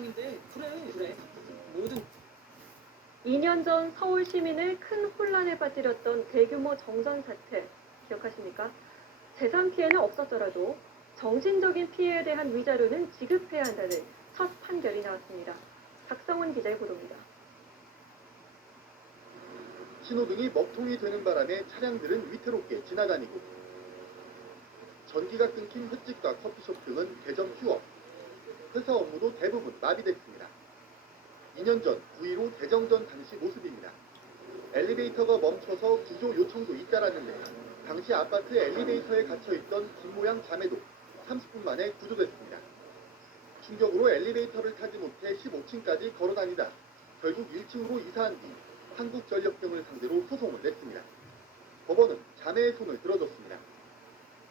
상황인데 그래 모든 2년 전 서울 시민을 큰 혼란에 빠뜨렸던 대규모 정전 사태 기억하십니까? 재산 피해는 없었더라도 정신적인 피해에 대한 위자료는 지급해야 한다는 첫 판결이 나왔습니다. 박성원 기자의 보도입니다. 신호등이 먹통이 되는 바람에 차량들은 위태롭게 지나다니고 전기가 끊긴 횟집과 커피숍 등은 대전 휴업, 회사 업무도 대부분 마비됐습니다. 2년 전 9.15 대정전 당시 모습입니다. 엘리베이터가 멈춰서 구조 요청도 잇따랐는데 당시 아파트 엘리베이터에 갇혀있던 김모양 자매도 30분 만에 구조됐습니다. 충격으로 엘리베이터를 타지 못해 15층까지 걸어다니다 결국 1층으로 이사한 뒤 한국전력 등을 상대로 소송을 냈습니다. 법원은 자매의 손을 들어줬습니다.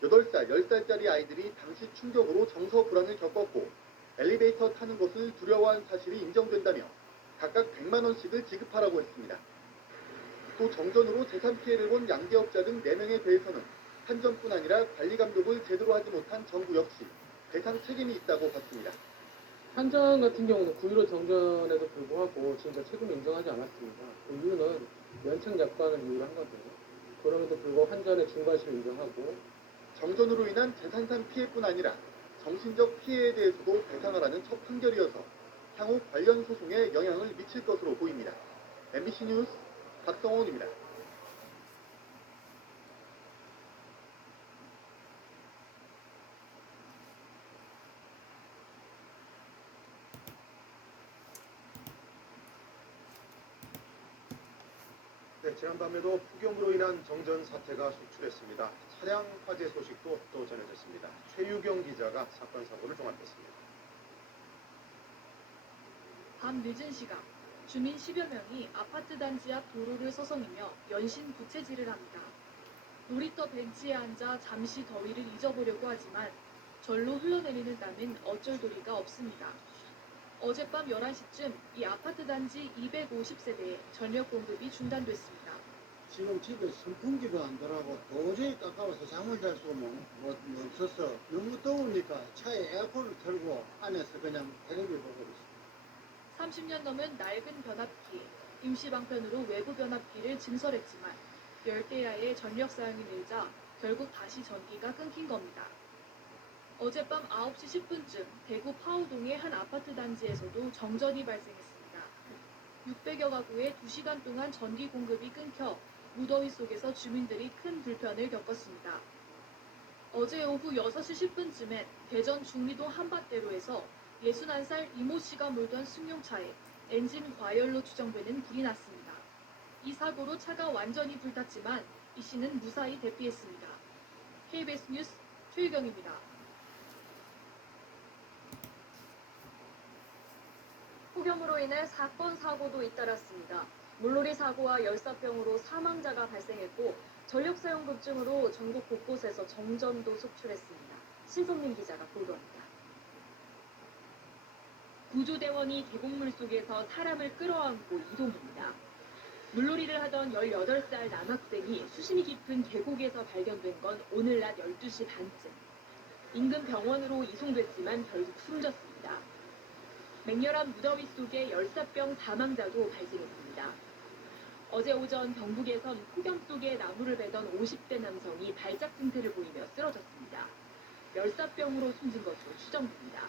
8살, 10살짜리 아이들이 당시 충격으로 정서 불안을 겪었고 엘리베이터 타는 것을 두려워한 사실이 인정된다며 각각 100만 원씩을 지급하라고 했습니다. 또 정전으로 재산 피해를 본 양계업자 등 4명에 대해서는 한전뿐 아니라 관리 감독을 제대로 하지 못한 정부 역시 배상 책임이 있다고 봤습니다. 한전 같은 경우는 9.15 정전에도 불구하고 지금까지 책임을 인정하지 않았습니다. 그 이유는 연착 약관을 이유로 한 거거든요. 그럼에도 불구하고 한전의 중과실을 인정하고 정전으로 인한 재산상 피해뿐 아니라 정신적 피해에 대해서도 배상하라는 첫 판결이어서 향후 관련 소송에 영향을 미칠 것으로 보입니다. MBC 뉴스 박성원입니다. 네, 지난밤에도 폭염으로 인한 정전 사태가 속출했습니다. 차량 화재 소식도 또 전해졌습니다. 최유경 기자가 사건 사고를 종합했습니다. 밤 늦은 시각, 주민 10여 명이 아파트 단지 앞 도로를 서성이며 연신 부채질을 합니다. 놀이터 벤치에 앉아 잠시 더위를 잊어보려고 하지만 절로 흘러내리는 땀은 어쩔 도리가 없습니다. 어젯밤 11시쯤 이 아파트 단지 250세대에 전력 공급이 중단됐습니다. 지금 집에 선풍기도 안 들어가고 도저히 깜깜해서 잠을 잘 수가 없어서 너무 더우니까 차에 에어컨을 틀고 안에서 그냥 텔레비 보고 있어요. 30년 넘은 낡은 변압기, 임시 방편으로 외부 변압기를 증설했지만 열대야의 전력 사용이 늘자 결국 다시 전기가 끊긴 겁니다. 어젯밤 9시 10분쯤 대구 파우동의 한 아파트 단지에서도 정전이 발생했습니다. 600여 가구에 2시간 동안 전기 공급이 끊겨 무더위 속에서 주민들이 큰 불편을 겪었습니다. 어제 오후 6시 10분쯤엔 대전 중리동 한밭대로에서 61살 이모 씨가 몰던 승용차에 엔진 과열로 추정되는 불이 났습니다. 이 사고로 차가 완전히 불탔지만 이 씨는 무사히 대피했습니다. KBS 뉴스 최유경입니다. 폭염으로 인해 사건 사고도 잇따랐습니다. 물놀이 사고와 열사병으로 사망자가 발생했고 전력 사용 급증으로 전국 곳곳에서 정전도 속출했습니다. 신성민 기자가 보도합니다. 구조대원이 계곡물 속에서 사람을 끌어안고 이동합니다. 물놀이를 하던 18살 남학생이 수심이 깊은 계곡에서 발견된 건 오늘 낮 12시 반쯤. 인근 병원으로 이송됐지만 결국 숨졌습니다. 맹렬한 무더위 속에 열사병 사망자도 발생했습니다. 어제 오전 경북에선 폭염 속에 나무를 베던 50대 남성이 발작 증세를 보이며 쓰러졌습니다. 열사병으로 숨진 것으로 추정됩니다.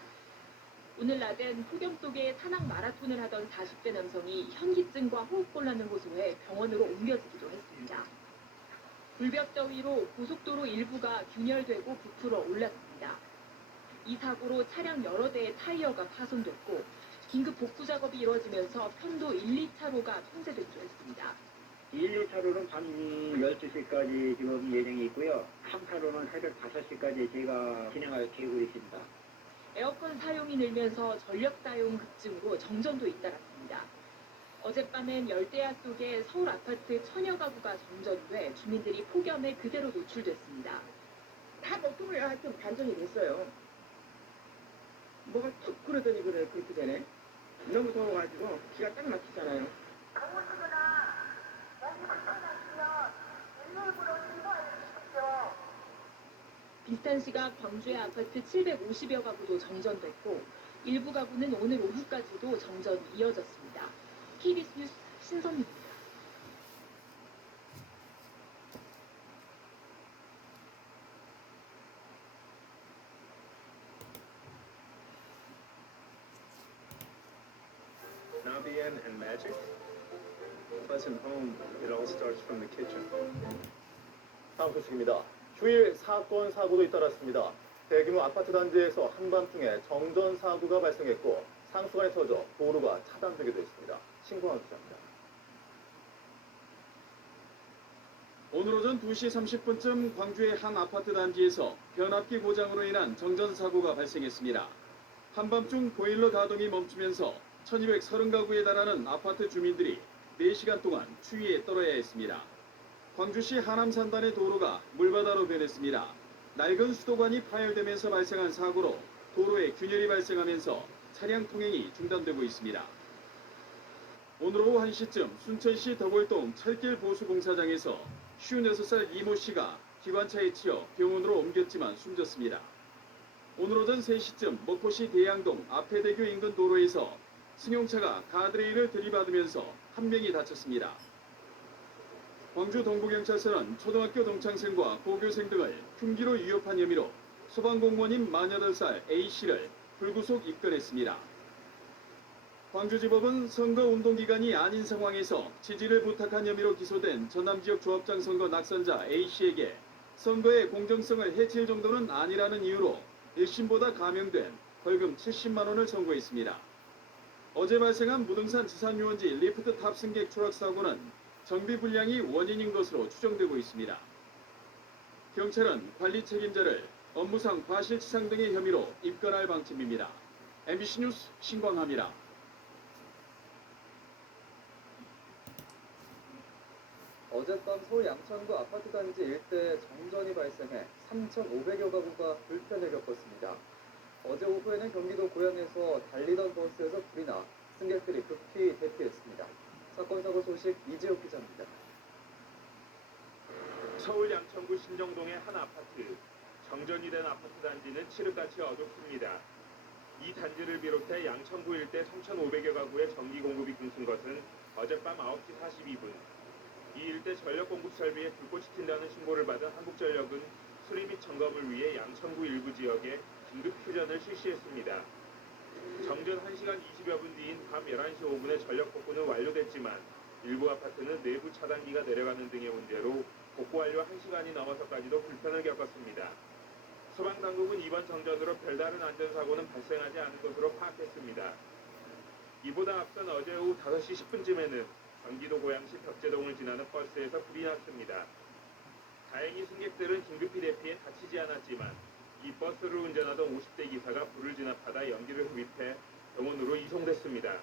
오늘 낮엔 폭염 속에 산악 마라톤을 하던 40대 남성이 현기증과 호흡곤란을 호소해 병원으로 옮겨지기도 했습니다. 불볕더위로 고속도로 일부가 균열되고 부풀어 올랐습니다. 이 사고로 차량 여러 대의 타이어가 파손됐고 긴급 복구 작업이 이루어지면서 편도 1, 2차로가 통제되기도 했습니다. 1, 2차로는 밤 12시까지 지금 예정이 있고요. 3차로는 새벽 5시까지 저희가 진행할 계획으로 있습니다. 에어컨 사용이 늘면서 전력 사용 급증으로 정전도 잇따랐습니다. 어젯밤엔 열대야 속에 서울 아파트 천여 가구가 정전돼 주민들이 폭염에 그대로 노출됐습니다. 다 먹통을 하여튼 반전이 됐어요. 뭐가 툭 그러더니 그렇게 되네. 너무 더워가지고 기가 딱 막히잖아요. 비슷한 시각 광주의 아파트 750여 가구도 정전됐고 일부 가구는 오늘 오후까지도 정전이 이어졌습니다. KBS 뉴스 신선입니다. Navien and Magic. Pleasant home, it all starts from the kitchen. 다음 소식입니다. 휴일 사건 사고도 잇따랐습니다. 대규모 아파트 단지에서 한밤중에 정전 사고가 발생했고 상수관이 터져 도로가 차단되기도 했습니다. 신광환 기자입니다. 오늘 오전 2시 30분쯤 광주의 한 아파트 단지에서 변압기 고장으로 인한 정전 사고가 발생했습니다. 한밤중 보일러 가동이 멈추면서 1230가구에 달하는 아파트 주민들이 4시간 동안 추위에 떨어야 했습니다. 광주시 하남산단의 도로가 물바다로 변했습니다. 낡은 수도관이 파열되면서 발생한 사고로 도로에 균열이 발생하면서 차량 통행이 중단되고 있습니다. 오늘 오후 1시쯤 순천시 덕월동 철길 보수공사장에서 56살 이모 씨가 기관차에 치여 병원으로 옮겼지만 숨졌습니다. 오늘 오전 3시쯤 목포시 대양동 아패대교 인근 도로에서 승용차가 가드레일을 들이받으면서 한 명이 다쳤습니다. 광주 동부경찰서는 초등학교 동창생과 고교생 등을 흉기로 위협한 혐의로 소방공무원인 48살 A씨를 불구속 입건했습니다. 광주지법은 선거운동 기간이 아닌 상황에서 지지를 부탁한 혐의로 기소된 전남지역 조합장 선거 낙선자 A씨에게 선거의 공정성을 해칠 정도는 아니라는 이유로 1심보다 감형된 벌금 70만 원을 선고했습니다. 어제 발생한 무등산 지산유원지 리프트 탑승객 추락 사고는 정비 불량이 원인인 것으로 추정되고 있습니다. 경찰은 관리 책임자를 업무상 과실치상 등의 혐의로 입건할 방침입니다. MBC 뉴스 신광하입니다. 어젯밤 서울 양천구 아파트 단지 일대에 정전이 발생해 3,500여 가구가 불편을 겪었습니다. 어제 오후에는 경기도 고양에서 달리던 버스에서 불이 나 승객들이 급히 대피했습니다. 사건 사고 소식 이재욱 기자입니다. 서울 양천구 신정동의 한 아파트. 정전이 된 아파트 단지는 칠흑같이 어둡습니다. 이 단지를 비롯해 양천구 일대 3,500여 가구의 전기 공급이 끊긴 것은 어젯밤 9시 42분. 이 일대 전력 공급 설비에 불꽃이 튄다는 신고를 받은 한국전력은 수리 및 점검을 위해 양천구 일부 지역에 긴급 휴전을 실시했습니다. 정전 1시간 20여 분 뒤인 밤 11시 5분에 전력 복구는 완료됐지만 일부 아파트는 내부 차단기가 내려가는 등의 문제로 복구 완료 1시간이 넘어서까지도 불편을 겪었습니다. 소방당국은 이번 정전으로 별다른 안전사고는 발생하지 않은 것으로 파악했습니다. 이보다 앞선 어제 오후 5시 10분쯤에는 경기도 고양시 벽제동을 지나는 버스에서 불이 났습니다. 다행히 승객들은 긴급히 대피해 다치지 않았지만 이 버스를 운전하던 50대 기사가 불을 진압하다 연기를 흡입해 병원으로 이송됐습니다.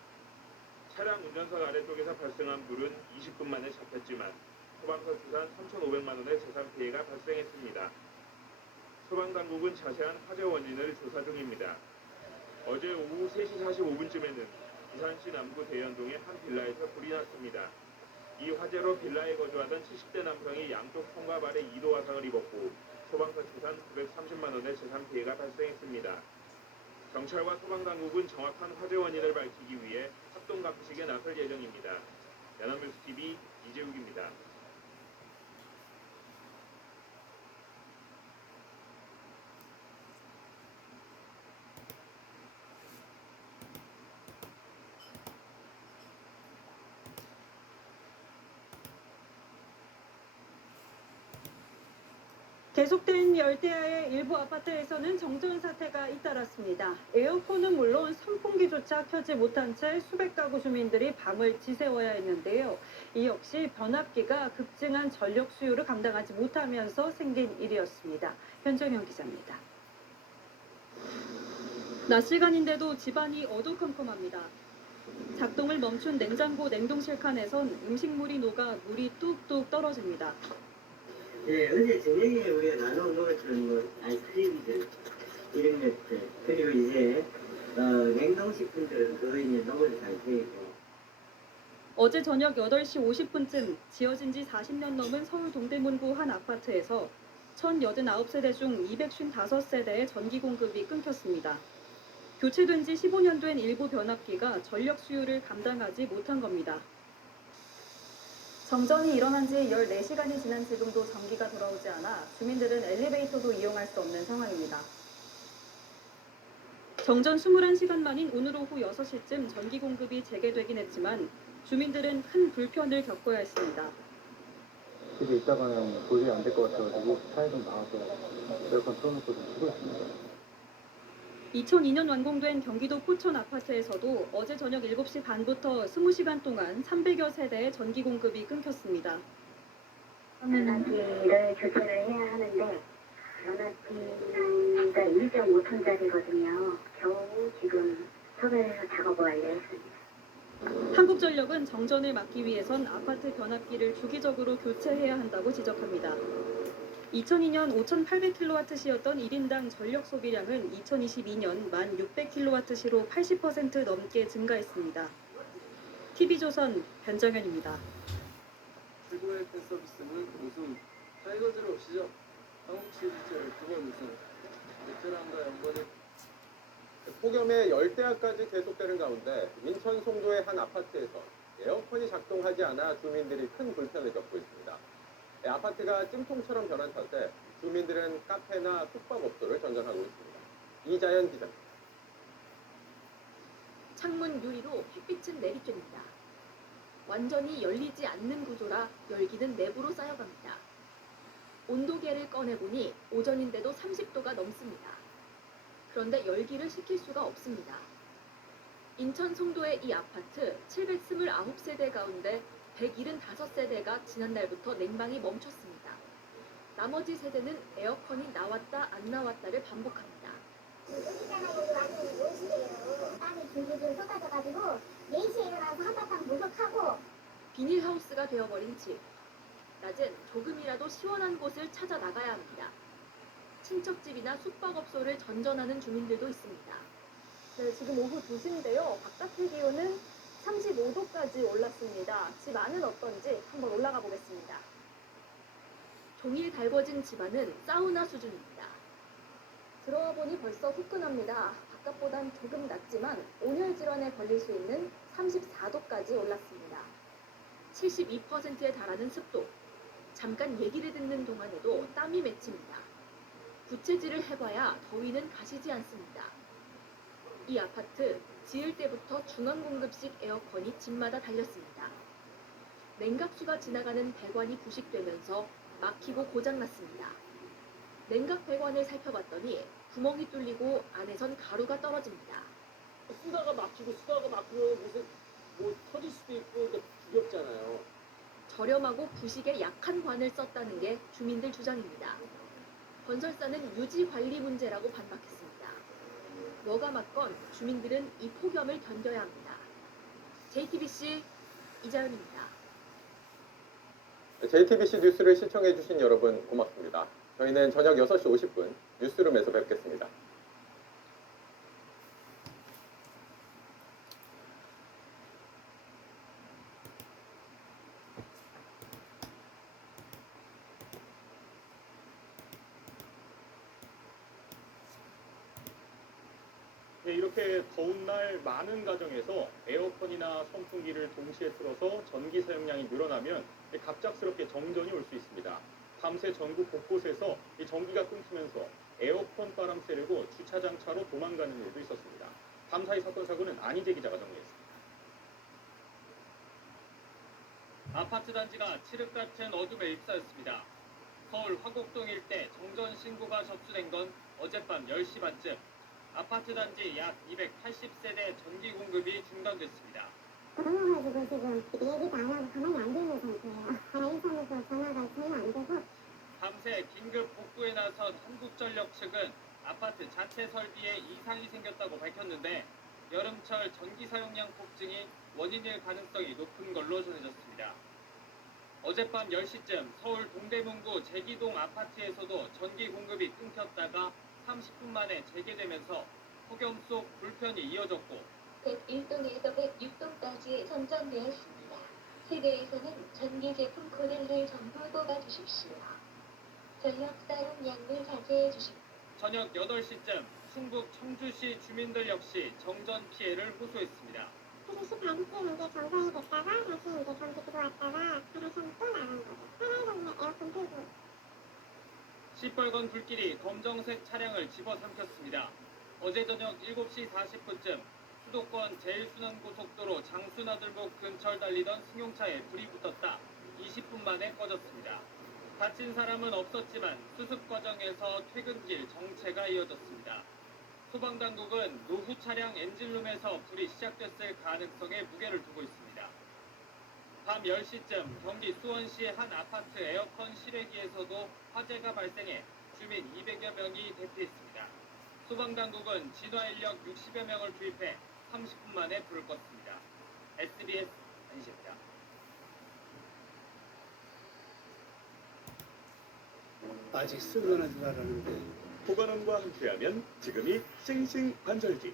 차량 운전석 아래쪽에서 발생한 불은 20분 만에 잡혔지만 소방서 추산 3,500만 원의 재산 피해가 발생했습니다. 소방당국은 자세한 화재 원인을 조사 중입니다. 어제 오후 3시 45분쯤에는 부산시 남구 대연동의 한 빌라에서 불이 났습니다. 이 화재로 빌라에 거주하던 70대 남성이 양쪽 손과 발에 2도 화상을 입었고 소방서 추산 930만 원의 재산 피해가 발생했습니다. 경찰과 소방당국은 정확한 화재 원인을 밝히기 위해 합동 감식에 나설 예정입니다. 연합뉴스TV 이재욱입니다. 계속된 열대야의 일부 아파트에서는 정전 사태가 잇따랐습니다. 에어컨은 물론 선풍기조차 켜지 못한 채 수백 가구 주민들이 밤을 지새워야 했는데요. 이 역시 변압기가 급증한 전력 수요를 감당하지 못하면서 생긴 일이었습니다. 현정현 기자입니다. 낮 시간인데도 집안이 어두컴컴합니다. 작동을 멈춘 냉장고 냉동실 칸에선 음식물이 녹아 물이 뚝뚝 떨어집니다. 예, 어제 저녁에 우리가 나눠 먹었던 뭐 아이스크림들 이런 것들 그리고 이제 냉동식품들은 거의 이제 녹은 상태이고. 어제 저녁 8시 50분쯤 지어진 지 40년 넘은 서울 동대문구 한 아파트에서 1089세대 중 255세대의 전기 공급이 끊겼습니다. 교체된 지 15년 된 일부 변압기가 전력 수요를 감당하지 못한 겁니다. 정전이 일어난 지 14시간이 지난 지금도 전기가 돌아오지 않아 주민들은 엘리베이터도 이용할 수 없는 상황입니다. 정전 21시간 만인 오늘 오후 6시쯤 전기 공급이 재개되긴 했지만 주민들은 큰 불편을 겪어야 했습니다. 집에 있다가는 도저히 안 될 것 같아가지고 차에 좀 나와서 에어컨 틀어놓고 좀 쉬고 있습니다. 2002년 완공된 경기도 포천 아파트에서도 어제 저녁 7시 반부터 20시간 동안 300여 세대의 전기 공급이 끊겼습니다. 변압기를 교체를 해야 하는데 변압기가 1.5톤짜리거든요. 겨우 지금 섭외해서 작업을 완료했습니다. 한국전력은 정전을 막기 위해선 아파트 변압기를 주기적으로 교체해야 한다고 지적합니다. 2002년 5,800kWh였던 1인당 전력 소비량은 2022년 1,600kWh로 80% 넘게 증가했습니다. TV조선 변정현입니다. 최고의 팬 서비스는 우승 타이거즈로 오시죠. 한국 시리즈 2번 우승 베테랑과 연관이 폭염에 열대야까지 계속되는 가운데 인천 송도의 한 아파트에서 에어컨이 작동하지 않아 주민들이 큰 불편을 겪고 있습니다. 아파트가 찜통처럼 변한 탓에 주민들은 카페나 숙박업소를 전전하고 있습니다. 이자연 기자입니다. 창문 유리로 햇빛은 내리쬐입니다. 완전히 열리지 않는 구조라 열기는 내부로 쌓여갑니다. 온도계를 꺼내보니 오전인데도 30도가 넘습니다. 그런데 열기를 식힐 수가 없습니다. 인천 송도의 이 아파트 729세대 가운데 175세대가 지난달부터 냉방이 멈췄습니다. 나머지 세대는 에어컨이 나왔다 안 나왔다를 반복합니다. 땀이 줄줄줄 쏟아져가지고 4시에 일어나서 한바탕 목욕하고 비닐하우스가 되어버린 집. 낮엔 조금이라도 시원한 곳을 찾아 나가야 합니다. 친척집이나 숙박업소를 전전하는 주민들도 있습니다. 네, 지금 오후 2시인데요. 바깥의 기온은 35도까지 올랐습니다. 집 안은 어떤지 한번 올라가 보겠습니다. 종일 달궈진 집안은 사우나 수준입니다. 들어와 보니 벌써 후끈합니다. 바깥보단 조금 낮지만 온열 질환에 걸릴 수 있는 34도까지 올랐습니다. 72%에 달하는 습도. 잠깐 얘기를 듣는 동안에도 땀이 맺힙니다. 부채질을 해봐야 더위는 가시지 않습니다. 이 아파트 지을 때부터 중앙공급식 에어컨이 집마다 달렸습니다. 냉각수가 지나가는 배관이 부식되면서 막히고 고장났습니다. 냉각 배관을 살펴봤더니 구멍이 뚫리고 안에선 가루가 떨어집니다. 쓰다가 막히고 무슨 뭐 터질 수도 있고 그러니까 두렵잖아요. 저렴하고 부식에 약한 관을 썼다는 게 주민들 주장입니다. 건설사는 유지 관리 문제라고 반박했습니다. 뭐가 맞건 주민들은 이 폭염을 견뎌야 합니다. JTBC 이자연입니다. JTBC 뉴스를 시청해주신 여러분 고맙습니다. 저희는 저녁 6시 50분 뉴스룸에서 뵙겠습니다. 네, 이렇게 더운 날 많은 가정에서 에어컨이나 선풍기를 동시에 틀어서 전기 사용량이 늘어나면 갑작스럽게 정전이 올 수 있습니다. 밤새 전국 곳곳에서 이 전기가 끊기면서 에어컨 바람 쐬려고 주차장 차로 도망가는 일도 있었습니다. 밤사이 사건 사고는 안희재 기자가 정리했습니다. 아파트 단지가 칠흑 같은 어둠에 휩싸였습니다. 서울 화곡동 일대 정전 신고가 접수된 건 어젯밤 10시 반쯤. 아파트 단지 약 280세대 전기 공급이 중단됐습니다. 넘어가지고 지금 얘기도 안 하고 가만히 앉아 있는 상태예요. 인터넷에서 전화가 전혀 안 되고. 밤새 긴급 복구에 나선 한국전력 측은 아파트 자체 설비에 이상이 생겼다고 밝혔는데 여름철 전기 사용량 폭증이 원인일 가능성이 높은 걸로 전해졌습니다. 어젯밤 10시쯤 서울 동대문구 제기동 아파트에서도 전기 공급이 끊겼다가 30분 만에 재개되면서 폭염 속 불편이 이어졌고 101동에서 106동까지 선정되었습니다. 세대에서는 전기 제품 코드를 전부 뽑아주십시오. 전력 사용량을 자제해 주십시오. 저녁 8시쯤 충북 청주시 주민들 역시 정전 피해를 호소했습니다. 3시 반쯤 이제 정상이 됐다가 다시 이제 경기 들어왔다가 다시 또 나간 거죠. 하나는 에어컨 틀고. 시뻘건 불길이 검정색 차량을 집어삼켰습니다. 어제 저녁 7시 40분쯤 수도권 제1순환고속도로 장수나들목 근처를 달리던 승용차에 불이 붙었다 20분 만에 꺼졌습니다. 다친 사람은 없었지만 수습 과정에서 퇴근길 정체가 이어졌습니다. 소방당국은 노후 차량 엔진룸에서 불이 시작됐을 가능성에 무게를 두고 있습니다. 밤 10시쯤 경기 수원시 한 아파트 에어컨 실외기에서도 화재가 발생해 주민 200여 명이 대피했습니다. 소방당국은 진화인력 60여 명을 투입해 30분 만에 불을 껐습니다. SBS 안시입니다. 아직 쓸만한 줄 알았는데. 보관함과 함께하면 지금이 싱싱 관절기.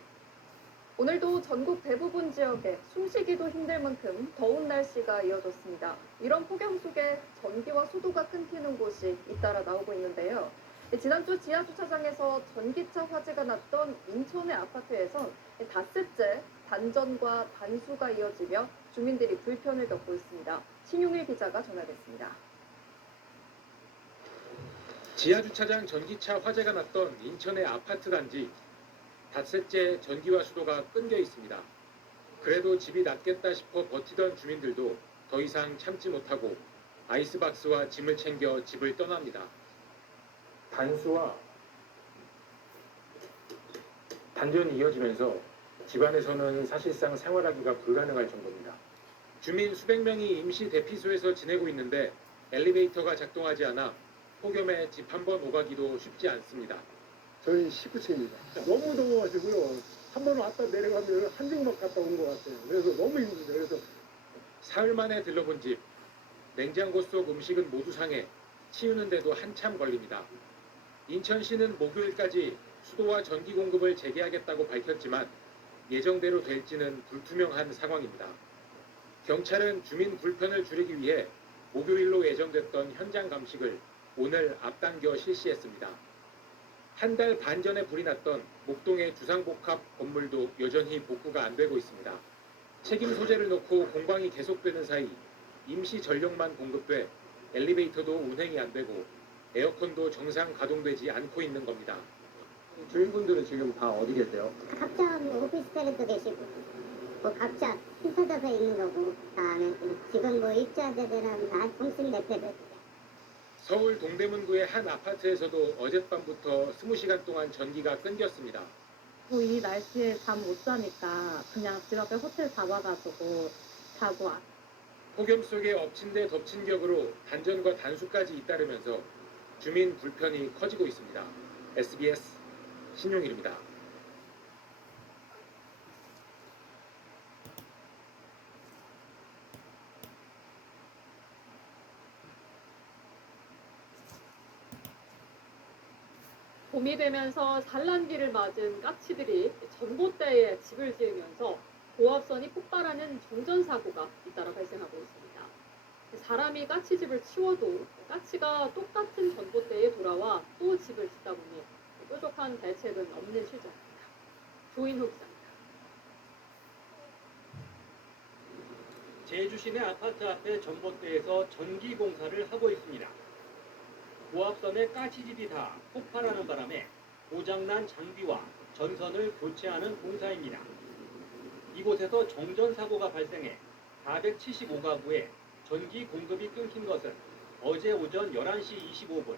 오늘도 전국 대부분 지역에 숨쉬기도 힘들 만큼 더운 날씨가 이어졌습니다. 이런 폭염 속에 전기와 수도가 끊기는 곳이 잇따라 나오고 있는데요. 지난주 지하주차장에서 전기차 화재가 났던 인천의 아파트에선 닷새째 단전과 단수가 이어지며 주민들이 불편을 겪고 있습니다. 신용일 기자가 전화됐습니다. 지하주차장 전기차 화재가 났던 인천의 아파트 단지. 닷새째 전기와 수도가 끊겨 있습니다. 그래도 집이 낫겠다 싶어 버티던 주민들도 더 이상 참지 못하고 아이스박스와 짐을 챙겨 집을 떠납니다. 단수와 단전이 이어지면서 집안에서는 사실상 생활하기가 불가능할 정도입니다. 주민 수백 명이 임시 대피소에서 지내고 있는데 엘리베이터가 작동하지 않아 폭염에 집 한 번 오가기도 쉽지 않습니다. 저희 19채입니다. 너무 더워가지고요. 한 번 왔다 내려가면 한 주막 갔다 온 것 같아요. 그래서 너무 힘들어요. 그래서 사흘 만에 들러본 집. 냉장고 속 음식은 모두 상해 치우는데도 한참 걸립니다. 인천시는 목요일까지 수도와 전기 공급을 재개하겠다고 밝혔지만 예정대로 될지는 불투명한 상황입니다. 경찰은 주민 불편을 줄이기 위해 목요일로 예정됐던 현장 감식을 오늘 앞당겨 실시했습니다. 한 달 반 전에 불이 났던 목동의 주상복합 건물도 여전히 복구가 안 되고 있습니다. 책임 소재를 놓고 공방이 계속되는 사이 임시 전력만 공급돼 엘리베이터도 운행이 안 되고 에어컨도 정상 가동되지 않고 있는 겁니다. 주민분들은 지금 다 어디 계세요? 각자 뭐 오피스텔에도 계시고, 뭐 각자 흩어져서 있는 거고, 다음에 지금 뭐 입주자들은 다 공식 대표들. 서울 동대문구의 한 아파트에서도 어젯밤부터 20시간 동안 전기가 끊겼습니다. 이 날씨에 잠 못 자니까 그냥 집 앞에 호텔 잡아가지고 자고 와. 폭염 속에 엎친 데 덮친 격으로 단전과 단수까지 잇따르면서 주민 불편이 커지고 있습니다. SBS 신용일입니다. 봄이 되면서 산란기를 맞은 까치들이 전봇대에 집을 지으면서 고압선이 폭발하는 정전사고가 잇따라 발생하고 있습니다. 사람이 까치집을 치워도 까치가 똑같은 전봇대에 돌아와 또 집을 짓다 보니 뾰족한 대책은 없는 실정입니다. 조인호 기자입니다. 제주 시내 아파트 앞에 전봇대에서 전기 공사를 하고 있습니다. 고압선에 까치집이 다 폭발하는 바람에 고장난 장비와 전선을 교체하는 공사입니다. 이곳에서 정전사고가 발생해 475가구에 전기 공급이 끊긴 것은 어제 오전 11시 25분.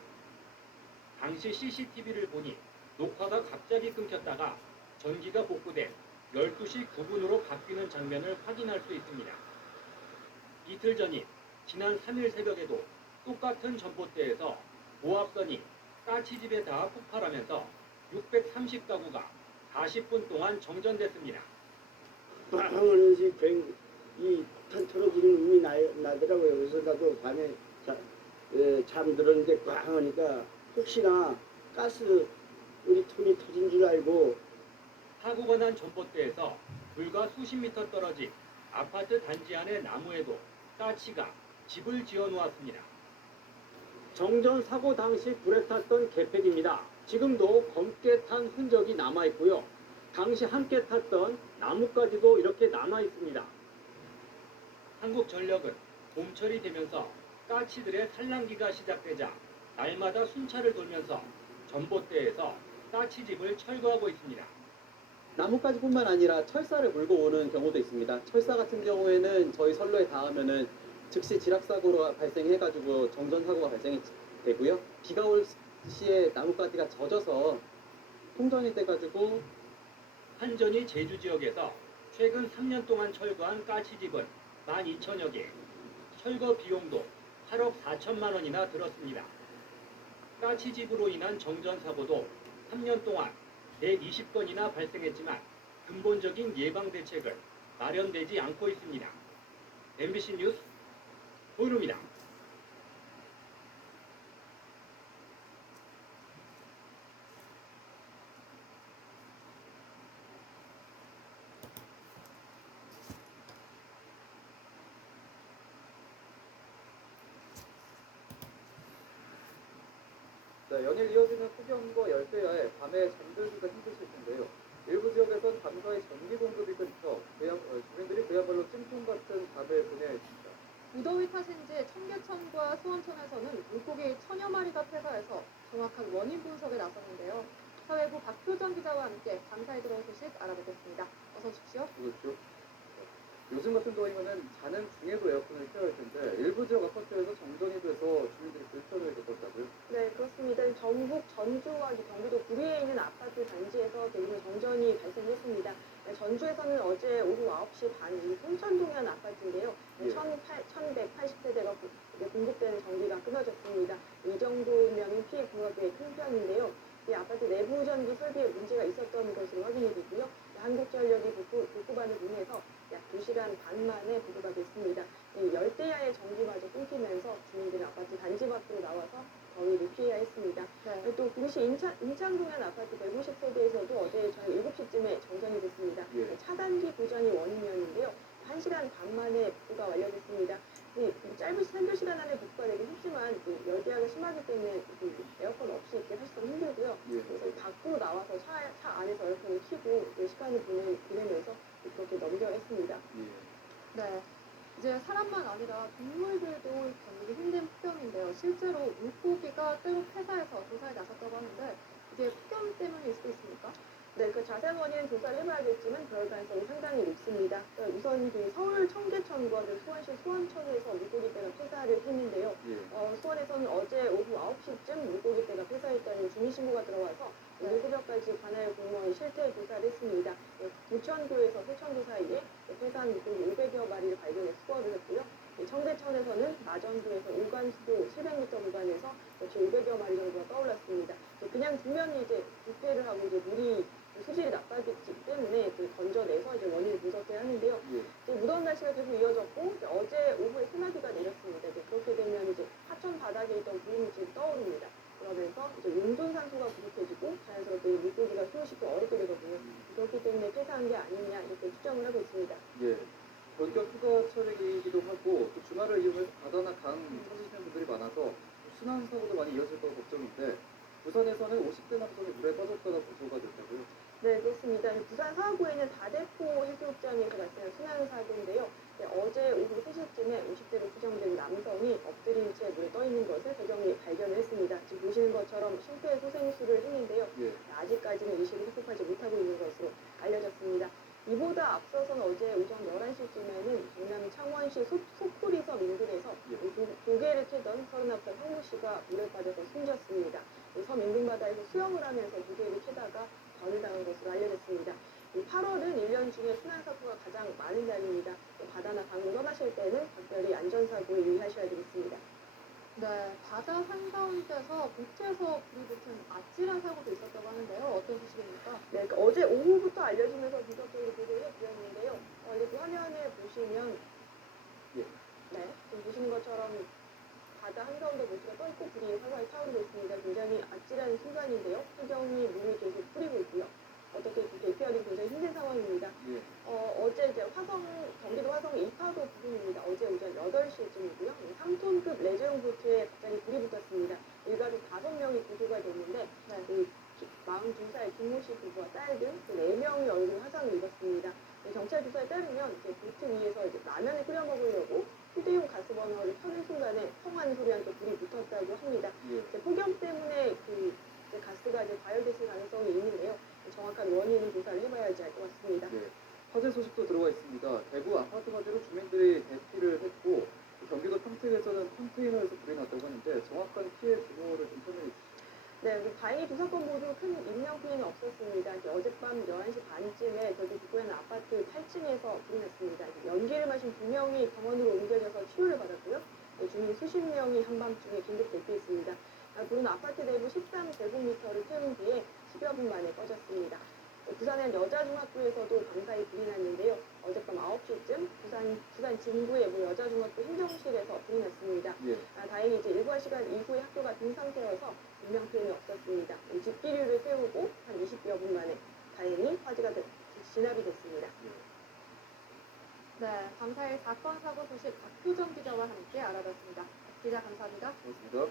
당시 CCTV를 보니 녹화가 갑자기 끊겼다가 전기가 복구돼 12시 9분으로 바뀌는 장면을 확인할 수 있습니다. 이틀 전인 지난 3일 새벽에도 똑같은 전봇대에서 고압선이 까치집에 닿아 폭발하면서 630가구가 40분 동안 정전됐습니다. 하면서 이탄 털어지는 음이 나더라고요. 그래서 나도 밤에 잠들었는데 꽝 하니까 혹시나 가스 우리 톤이 터진 줄 알고. 사고가 난 전봇대에서 불과 수십 미터 떨어진 아파트 단지 안의 나무에도 까치가 집을 지어 놓았습니다. 정전 사고 당시 불에 탔던 계팩입니다. 지금도 검게 탄 흔적이 남아 있고요. 당시 함께 탔던 나뭇가지도 이렇게 남아 있습니다. 한국전력은 봄철이 되면서 까치들의 산란기가 시작되자 날마다 순찰을 돌면서 전봇대에서 까치집을 철거하고 있습니다. 나뭇가지뿐만 아니라 철사를 몰고 오는 경우도 있습니다. 철사 같은 경우에는 저희 선로에 닿으면은 즉시 지락사고가 발생해가지고 정전사고가 발생이 되고요. 비가 올 시에 나뭇가지가 젖어서 통전이 돼가지고 한전이 제주 지역에서 최근 3년 동안 철거한 까치집은 12,000여 개, 철거 비용도 8억 4천만 원이나 들었습니다. 까치집으로 인한 정전사고도 3년 동안 120건이나 발생했지만 근본적인 예방 대책을 마련되지 않고 있습니다. MBC 뉴스 고은우입니다. 네, 연일 이어지는 폭염과 열대야에 밤에 잠들기가 힘드실 텐데요. 일부 지역에선 밤사이 전기 공급이 끊겨 주민들이 그야말로 찜통 같은 밤을 보내야 했습니다. 무더위 탓인지 청계천과 수원천에서는 물고기 1000여 마리가 폐사해서 정확한 원인 분석에 나섰는데요. 사회부 박효정 기자와 함께 밤사이 들어온 소식 알아보겠습니다. 어서 오십시오. 그렇죠. 요즘 같은 더위면은 자는 중에도 에어컨을 켜야 할 텐데 일부 지역 아파트에서 정전이 돼서 주민들이 불편을 겪었다고요? 네, 그렇습니다. 전북 전주와 경기도 구리에 있는 아파트 단지에서 대규모 정전이 발생했습니다. 네, 전주에서는 어제 오후 9시 반 송천동의 한 아파트인데요. 예. 1180세대가 공급되는 전기가 끊어졌습니다. 이 정도면 피해 규모가 꽤 큰 편인데요. 이 아파트 내부 전기 설비에 문제가 있었던 것으로 확인이 되고요. 한국전력이 복구반을 통해서 약 2시간 반 만에 복구가 됐습니다. 이 열대야의 전기마저 끊기면서 주민들은 아파트 단지 밖으로 나와서 더위를 피해야 했습니다. 네. 또 구리시 인창동의 한 아파트 150세대에서도 어제 저녁 7시쯤에 정전이 됐습니다. 예. 차단기 고장이 원인이었는데요. 1시간 반 만에 복구가 완료됐습니다. 짧은 한두 시간 안에 복구가 되긴 했지만 열대야가 심하기 때문에 에어컨 없이 있기 사실상 힘들고요. 예. 그래서 밖으로 나와서 차 안에서 에어컨을 켜고 시간을 보내면서 그렇게 넘겨야 했습니다. 예. 네. 이제 사람만 아니라 동물들도 견디기 힘든 폭염인데요. 실제로 물고기가 때로 폐사해서 조사에 나섰다고 하는데 이게 폭염 때문일 수도 있습니까? 네, 그 자세한 원인은 조사를 해봐야겠지만 그럴 가능성이 상당히 높습니다. 우선 서울 청계천과 수원시 수원천에서 물고기떼가 폐사를 했는데요. 예. 수원에서는 어제 오후 9시쯤 물고기떼가 폐사했다는 주민신고가 들어와서 7명까지 관할 공무원이 실태 조사를 했습니다. 부천교에서 세천교 사이에 폐사한 물고기 500여 마리를 발견해 수거를 했고요. 청계천에서는 마전도에서 오간수도 700m 구간에서 역시 500여 마리 정도가 떠올랐습니다. 그냥 두면 부패를 하고 물이 수질이 나빠졌기 때문에 건져내서 원인을 분석해야 하는데요. 예. 무더운 날씨가 계속 이어졌고 어제 오후에 소나기가 내렸습니다. 그렇게 되면 하천 바닥에 있던 구름이 떠오릅니다. 그러면서 용존산소가 부족해지고 자연스럽게 물고기가 숨을 쉬기 어렵게 되거든요. 그렇기 때문에 폐사한 게 아니냐 이렇게 추정을 하고 있습니다. 예. 본격 휴가철이기도 하고 또 주말을 이용해서 바다나 강 찾으시는 분들이 많아서 순환 사고도 많이 이어질 거라 걱정인데 부산에서는 50대 남성이 물에 빠졌다가 구조가 됐다고요? 네, 그렇습니다. 부산 사하구에는 다대포 해수욕장에서 발생한 순환사고인데요. 어제 오후 3시쯤에 50대로 추정되는 남성이 엎드린 채 물에 떠 있는 것을 배경에 발견을 했습니다. 지금 보시는 것처럼 심폐소생술을 했는데요. 예. 아직까지는 의식을 회복하지 못하고 있는 것으로 알려졌습니다. 이보다 앞서서는 어제 오전 11시쯤에는 경남 창원시 소쿠리섬 인근에서 조개를 캐던 39살 황모 씨가 물에 빠져서 숨졌습니다. 섬 인근 바다에서 수영을 하면서 조개를 캐다가 변을 당한 것으로 알려졌습니다. 8월은 1년 중에 순환사고가 가장 많은 달입니다. 바다나 강을 떠나실 때는 각별히 안전사고에 유의하셔야 되겠습니다. 네, 바다 한가운데서 보트에서 불이 붙은 아찔한 사고도 있었다고 하는데요. 어떤 소식입니까? 네, 어제 오후부터 알려지면서 분석적으로 보도를 해드렸는데요. 그 화면에 보시면 네, 지금 보시는 것처럼 바다 한가운데 보트가 떠있고 불이 활활 타오르고 있습니다. 굉장히 아찔한 순간인데요. 해경이 물을 계속 뿌리고 있고요. 어떻게 대피하기 굉장히 힘든 상황입니다. 예. 어제 경기도 화성 1파도 부근입니다. 어제 오전 8시쯤이고요. 3톤급 레저용 보트에 갑자기 불이 붙었습니다. 일가족 5명이 구조가 됐는데 따르면 이제 보트 위에서 이제 라면을 끓여 먹으려고 휴대용 가스버너를 켜는 순간에 펑하는 소리랑 또 불이 붙었다고 합니다. 예. 이제 폭염 때문에 그 이제 가스가 이제 과열됐을 가능성이 있는데요. 정확한 원인은 조사를 해봐야지 알 것 같습니다. 네. 화재 소식도 들어와 있습니다. 대구 아파트 화재로 주민들이 대피를 했고 경기도 평택에서는 컨테이너에서 불이 났다고 하는데 정확한 피해 규모를 좀 설명해 주시죠. 네, 다행히 두 사건 모두 큰 인명 피해는 없었습니다. 이제 어젯밤 11시 반쯤에 저기 북구에는 아파트 8층에서 불이 났습니다. 연기를 마신 2명이 병원으로 옮겨져서 치료를 받았고요. 주민 수십 명이 한밤중에 긴급 대피했습니다. 불은 아파트 내부 13제곱미터를 태운 뒤에 10여 분 만에 꺼졌습니다. 부산의 여자중학교에서도 밤사이 불이 났는데요. 어젯밤 9시쯤 부산 진구의 모 여자중학교 행정실에서 불이 났습니다. 예. 다행히 이제 일과 시간 이후에 학교가 빈 상태여서 인명 피해는 없었습니다. 집기류를 세우고 한 20여 분 만에 다행히 화재가 진압이 됐습니다. 네, 밤사이 사건 사고 소식 박효정 기자와 함께 알아봤습니다. 기자 감사합니다. 고맙습니다.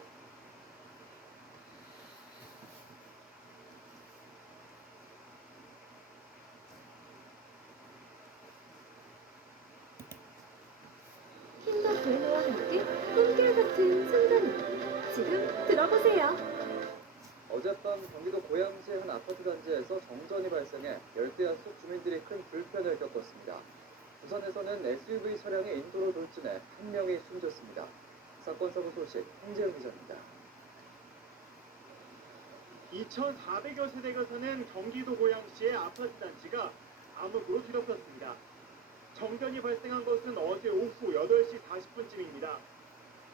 킨더 브레너와 함께 꿈결 같은 순간이 지금 들어보세요. 어젯밤 경기도 고양시의 한 아파트 단지에서 정전이 발생해 열대야 속 주민들이 큰 불편을 겪었습니다. 부산에서는 SUV 차량이 인도로 돌진해 한 명이 숨졌습니다. 사건 사고 소식 홍재영 기자입니다. 2,400여 세대가 사는 경기도 고양시의 아파트 단지가 암흑으로 뒤덮였습니다. 정전이 발생한 것은 어제 오후 8시 40분쯤입니다.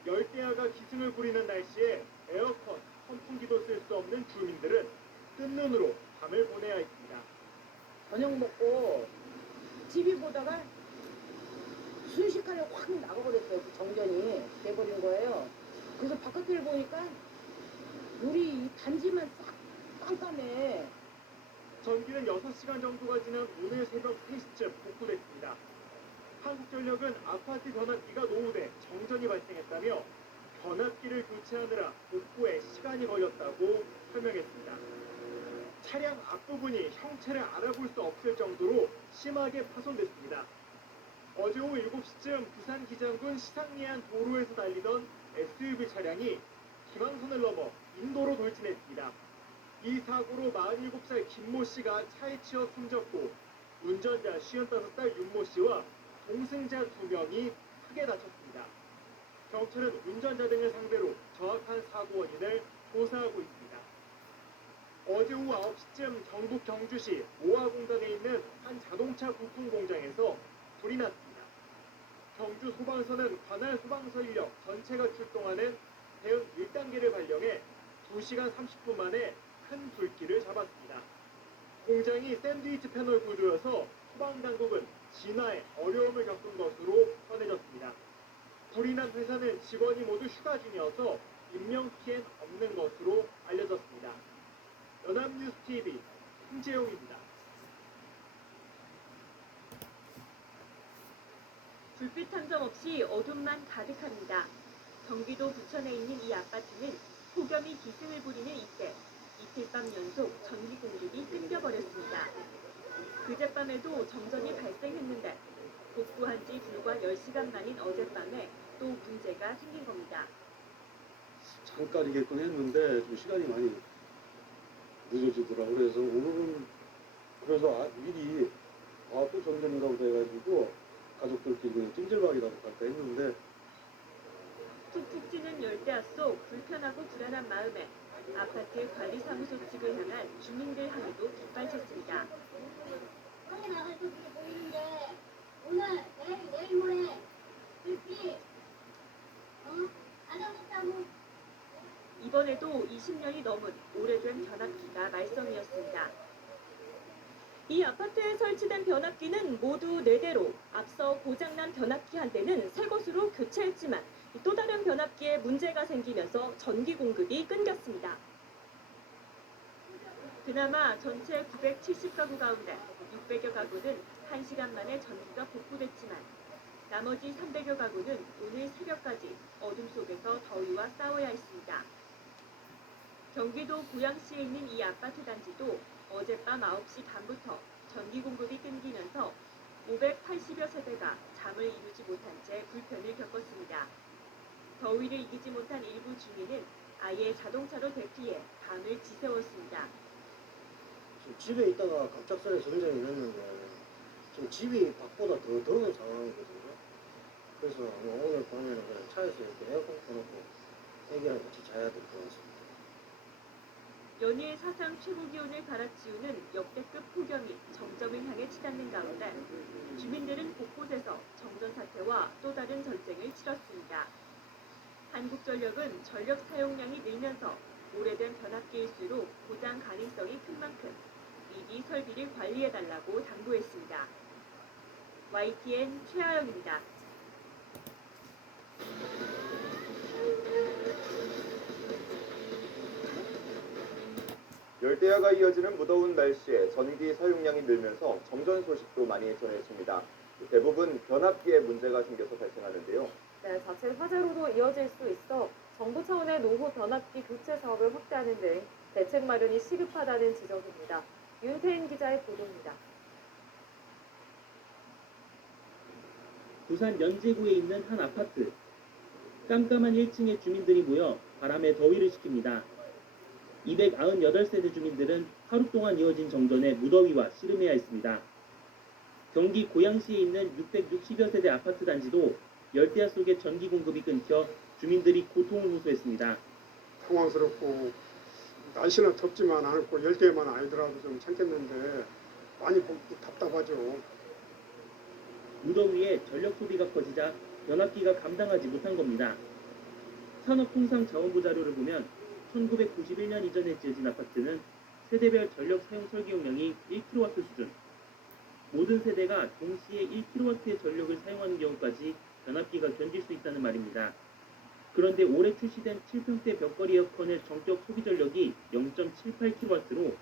열대야가 기승을 부리는 날씨에 에어컨, 선풍기도 쓸 수 없는 주민들은 뜬 눈으로 밤을 보내야 했습니다. 저녁 먹고 TV 보다가 순식간에 확 나가버렸어요. 그 정전이 돼버린 거예요. 그래서 바깥을 보니까 우리 단지만 싹 깜깜해. 전기는 6시간 정도가 지난 오늘 새벽 3시쯤 복구됐습니다. 한국전력은 아파트 변압기가 노후돼 정전이 발생했다며 변압기를 교체하느라 복구에 시간이 걸렸다고 설명했습니다. 차량 앞부분이 형체를 알아볼 수 없을 정도로 심하게 파손됐습니다. 어제 오후 7시쯤 부산 기장군 시상리안 도로에서 달리던 SUV 차량이 기망선을 넘어 인도로 돌진했습니다. 이 사고로 47살 김모 씨가 차에 치여 숨졌고 운전자 55살 윤모 씨와 동승자 2명이 크게 다쳤습니다. 경찰은 운전자 등을 상대로 정확한 사고 원인을 조사하고 있습니다. 어제 오후 9시쯤 경북 경주시 모아공단에 있는 한 자동차 부품 공장에서 불이 났습니다. 경주 소방서는 관할 소방서 인력 전체가 출동하는 대응 1단계를 발령해 2시간 30분 만에 큰 불길을 잡았습니다. 공장이 샌드위치 패널 구조여서 소방당국은 진화에 어려움을 겪은 것으로 전해졌습니다. 불이 난 회사는 직원이 모두 휴가 중이어서 인명피해는 없는 것으로 알려졌습니다. 연합뉴스TV 홍재용입니다. 불빛 한 점 없이 어둠만 가득합니다. 경기도 부천에 있는 이 아파트는 폭염이 기승을 부리는 이때 이틀 밤 연속 전기 공급이 끊겨버렸습니다. 그젯밤에도 정전이 발생했는데 복구한 지 불과 10시간 만인 어젯밤에 또 문제가 생긴 겁니다. 잠깐이겠군 했는데 좀 시간이 많이 늦어지더라고. 그래서 오늘은 미리 또 정전인가 보다 해가지고 가족들끼리 그냥 찜질방이라도 갈까 했는데 툭툭 찌는 열대야 속 불편하고 불안한 마음에 아파트 관리사무소 측을 향한 주민들 항의도 빗발쳤습니다. 밖에 나갈 때 그게 보이는데 오늘 내일 모레 불빛 안 하겠다고. 이번에도 20년이 넘은 오래된 변압기가 말썽이었습니다. 이 아파트에 설치된 변압기는 모두 4대로 앞서 고장난 변압기 한 대는 새 것으로 교체했지만 또 다른 변압기에 문제가 생기면서 전기 공급이 끊겼습니다. 그나마 전체 970가구 가운데 600여 가구는 1시간 만에 전기가 복구됐지만 나머지 300여 가구는 오늘 새벽까지 어둠 속에서 더위와 싸워야 했습니다. 경기도 고양시에 있는 이 아파트 단지도 어젯밤 9시 반부터 전기 공급이 끊기면서 580여 세대가 잠을 이루지 못한 채 불편을 겪었습니다. 더위를 이기지 못한 일부 주민은 아예 자동차로 대피해 밤을 지새웠습니다. 지금 집에 있다가 갑작스레 전쟁이 났는데 지금 집이 밖보다 더 더운 상황이거든요. 그래서 오늘 밤에는 그냥 차에서 이렇게 에어컨 켜놓고 애기랑 같이 자야 될 것 같습니다. 연일 사상 최고 기온을 갈아치우는 역대급 폭염이 정점을 향해 치닫는 가운데 주민들은 곳곳에서 정전 사태와 또 다른 전쟁을 치렀습니다. 한국전력은 전력 사용량이 늘면서 오래된 변압기일수록 고장 가능성이 큰 만큼 미리 설비를 관리해달라고 당부했습니다. YTN 최하영입니다. 열대야가 이어지는 무더운 날씨에 전기 사용량이 늘면서 정전 소식도 많이 전해집니다. 대부분 변압기에 문제가 생겨서 발생하는데요. 네, 자칫 화재로도 이어질 수 있어 정부 차원의 노후 변압기 교체 사업을 확대하는 등 대책 마련이 시급하다는 지적입니다. 윤태인 기자의 보도입니다. 부산 연제구에 있는 한 아파트. 깜깜한 1층의 주민들이 모여 바람에 더위를 식힙니다. 298세대 주민들은 하루 동안 이어진 정전에 무더위와 씨름해야 했습니다. 경기 고양시에 있는 660여 세대 아파트 단지도 열대야 속에 전기 공급이 끊겨 주민들이 고통을 호소했습니다. 당황스럽고 날씨는 덥지만 않고 열대야만 아니더라도 좀 참겠는데 많이 답답하죠. 무더위에 전력 소비가 커지자 변압기가 감당하지 못한 겁니다. 산업통상자원부 자료를 보면 1991년 이전에 지어진 아파트는 세대별 전력 사용 설계용량이 1kW 수준. 모든 세대가 동시에 1kW의 전력을 사용하는 경우까지 변압기가 견딜 수 있다는 말입니다. 그런데 올해 출시된 7평대 벽걸이 에어컨의 정적 소비 전력이 0.78kW로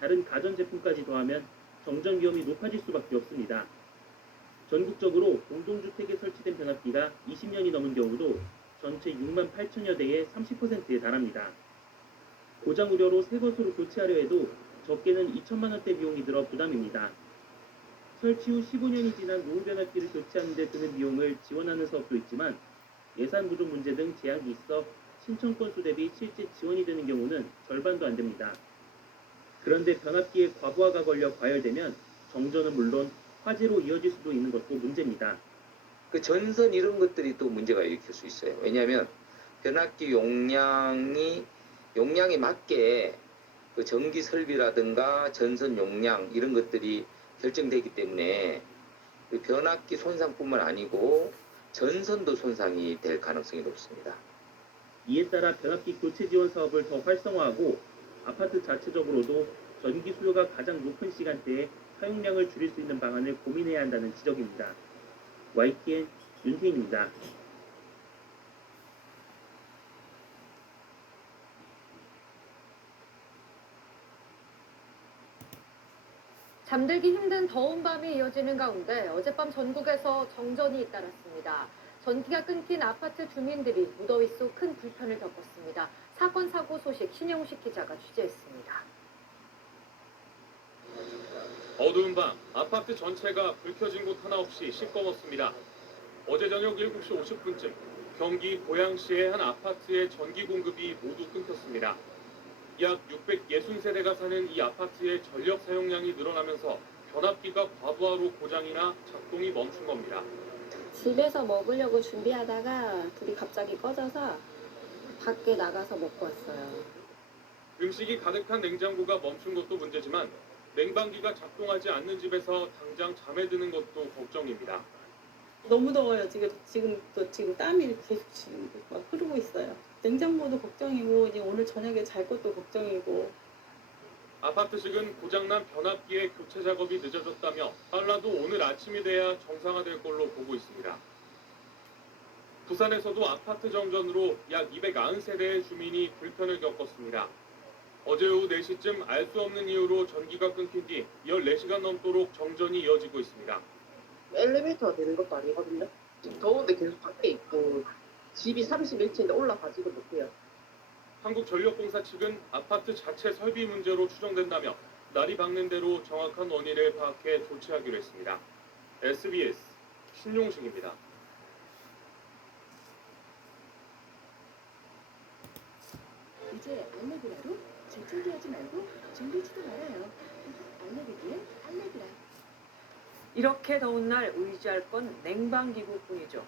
다른 가전제품까지 더하면 정전 위험이 높아질 수밖에 없습니다. 전국적으로 공동주택에 설치된 변압기가 20년이 넘은 경우도 전체 6만 8천여 대의 30%에 달합니다. 고장 우려로 새 것으로 교체하려 해도 적게는 2천만 원대 비용이 들어 부담입니다. 설치 후 15년이 지난 노후 변압기를 교체하는 데 드는 비용을 지원하는 사업도 있지만 예산 부족 문제 등 제약이 있어 신청 건수 대비 실제 지원이 되는 경우는 절반도 안 됩니다. 그런데 변압기에 과부하가 걸려 과열되면 정전은 물론 화재로 이어질 수도 있는 것도 문제입니다. 그 전선 이런 것들이 또 문제가 일으킬 수 있어요. 왜냐하면 변압기 용량에 맞게 그 전기 설비라든가 전선 용량 이런 것들이 결정되기 때문에 그 변압기 손상뿐만 아니고 전선도 손상이 될 가능성이 높습니다. 이에 따라 변압기 교체 지원 사업을 더 활성화하고 아파트 자체적으로도 전기 수요가 가장 높은 시간대에 사용량을 줄일 수 있는 방안을 고민해야 한다는 지적입니다. YTN 윤태인입니다. 잠들기 힘든 더운 밤이 이어지는 가운데 어젯밤 전국에서 정전이 잇따랐습니다. 전기가 끊긴 아파트 주민들이 무더위 속 큰 불편을 겪었습니다. 사건 사고 소식 신영식 기자가 취재했습니다. 어두운 밤 아파트 전체가 불 켜진 곳 하나 없이 시꺼멓습니다. 어제 저녁 7시 50분쯤 경기 고양시의 한 아파트의 전기 공급이 모두 끊겼습니다. 약 660세대가 사는 이 아파트의 전력 사용량이 늘어나면서 변압기가 과부하로 고장이나 작동이 멈춘 겁니다. 집에서 먹으려고 준비하다가 불이 갑자기 꺼져서 밖에 나가서 먹고 왔어요. 음식이 가득한 냉장고가 멈춘 것도 문제지만 냉방기가 작동하지 않는 집에서 당장 잠에 드는 것도 걱정입니다. 너무 더워요. 지금 땀이 계속 지금 막 흐르고 있어요. 냉장고도 걱정이고 이제 오늘 저녁에 잘 것도 걱정이고. 아파트 측은 고장난 변압기의 교체 작업이 늦어졌다며 빨라도 오늘 아침이 돼야 정상화될 걸로 보고 있습니다. 부산에서도 아파트 정전으로 약 290세대의 주민이 불편을 겪었습니다. 어제 오후 4시쯤 알 수 없는 이유로 전기가 끊긴 뒤 14시간 넘도록 정전이 이어지고 있습니다. 엘리베이터가 되는 것도 아니거든요. 더운데 계속 밖에 있고 집이 31층인데 올라가지도 못해요. 한국전력공사 측은 아파트 자체 설비 문제로 추정된다며 날이 밝는 대로 정확한 원인을 파악해 조치하기로 했습니다. SBS 신용식입니다. 이제 알레그라로 재채기하지 말고 졸리지도 말아요. 알레르기엔 알레그라. 이렇게 더운 날 의지할 건 냉방기구뿐이죠.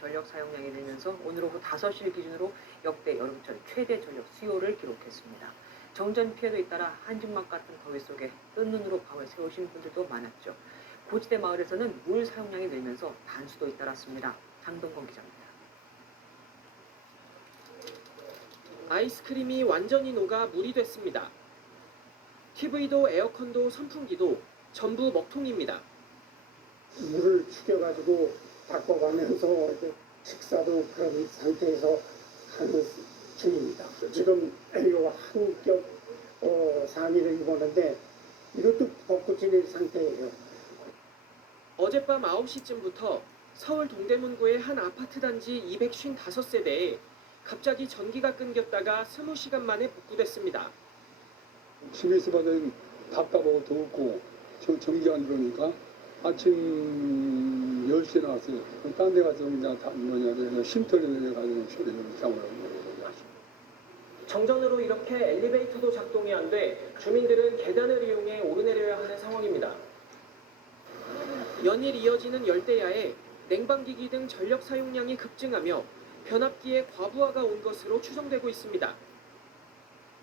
전력 사용량이 늘면서 오늘 오후 5시를 기준으로 역대 여름철 최대 전력 수요를 기록했습니다. 정전 피해도 잇따라 한증막 같은 더위 속에 뜬 눈으로 밤을 새우신 분들도 많았죠. 고지대 마을에서는 물 사용량이 늘면서 단수도 잇따랐습니다. 장동건 기자입니다. 아이스크림이 완전히 녹아 물이 됐습니다. TV도 에어컨도 선풍기도 전부 먹통입니다. 물을 죽여가지고 바꿔가면서 이제 식사도 그런 상태에서 하는 중입니다. 지금 이거 한겹 상의를 입었는데 이것도 벗고 지낼 상태예요. 어젯밤 9시쯤부터 서울 동대문구의 한 아파트 단지 255세대에 갑자기 전기가 끊겼다가 20시간 만에 복구됐습니다. 집에서 받은 답답하고 덥고 전기가 안 들어오니까 아침 10시에 나왔어요. 딴 데 가서 그냥 쉼터에 내려가서 잠을 하고. 정전으로 이렇게 엘리베이터도 작동이 안 돼 주민들은 계단을 이용해 오르내려야 하는 상황입니다. 연일 이어지는 열대야에 냉방기기 등 전력 사용량이 급증하며 변압기에 과부하가 온 것으로 추정되고 있습니다.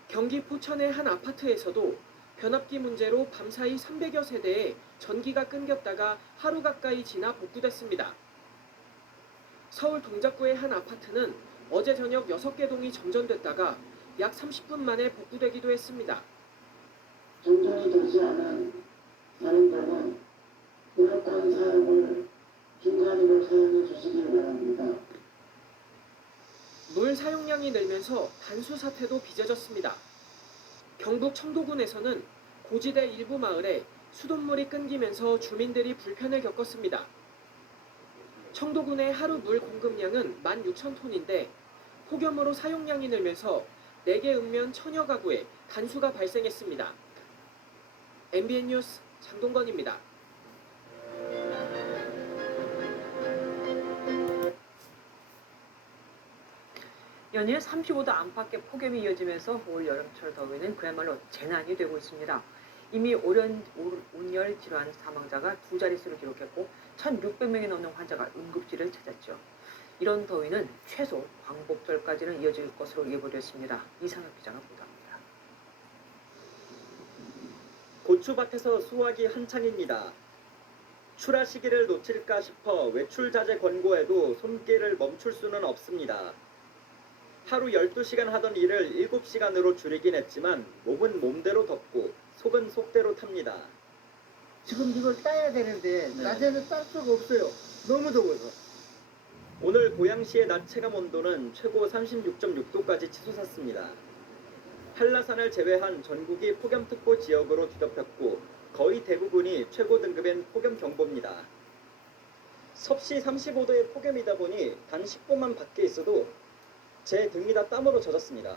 경기 포천의 한 아파트에서도 변압기 문제로 밤사이 300여 세대에 전기가 끊겼다가 하루 가까이 지나 복구됐습니다. 서울 동작구의 한 아파트는 어제 저녁 6개 동이 정전됐다가 약 30분 만에 복구되기도 했습니다. 정전이 되지 않은 다른 동은 무조건 사용을 중간으로 사용해 주시길 바랍니다. 물 사용량이 늘면서 단수 사태도 빚어졌습니다. 경북 청도군에서는 고지대 일부 마을에 수돗물이 끊기면서 주민들이 불편을 겪었습니다. 청도군의 하루 물 공급량은 16,000톤인데 폭염으로 사용량이 늘면서 4개 읍면 천여 가구에 단수가 발생했습니다. MBN 뉴스 장동건입니다. 연일 35도 안팎의 폭염이 이어지면서 올 여름철 더위는 그야말로 재난이 되고 있습니다. 이미 온열 질환 사망자가 2자릿수를 기록했고 1,600명이 넘는 환자가 응급실을 찾았죠. 이런 더위는 최소 광복절까지는 이어질 것으로 예보됐습니다. 이상혁 기자가 보도합니다. 고추밭에서 수확이 한창입니다. 출하 시기를 놓칠까 싶어 외출 자제 권고에도 손길을 멈출 수는 없습니다. 하루 12시간 하던 일을 7시간으로 줄이긴 했지만 몸은 몸대로 덥고 속은 속대로 탑니다. 지금 이걸 따야 되는데 낮에는 딸 수가 없어요. 너무 더워서. 오늘 고양시의 낮 체감 온도는 최고 36.6도까지 치솟았습니다. 한라산을 제외한 전국이 폭염특보 지역으로 뒤덮였고 거의 대부분이 최고 등급인 폭염경보입니다. 섭씨 35도의 폭염이다 보니 단 10분만 밖에 있어도 제 등이 다 땀으로 젖었습니다.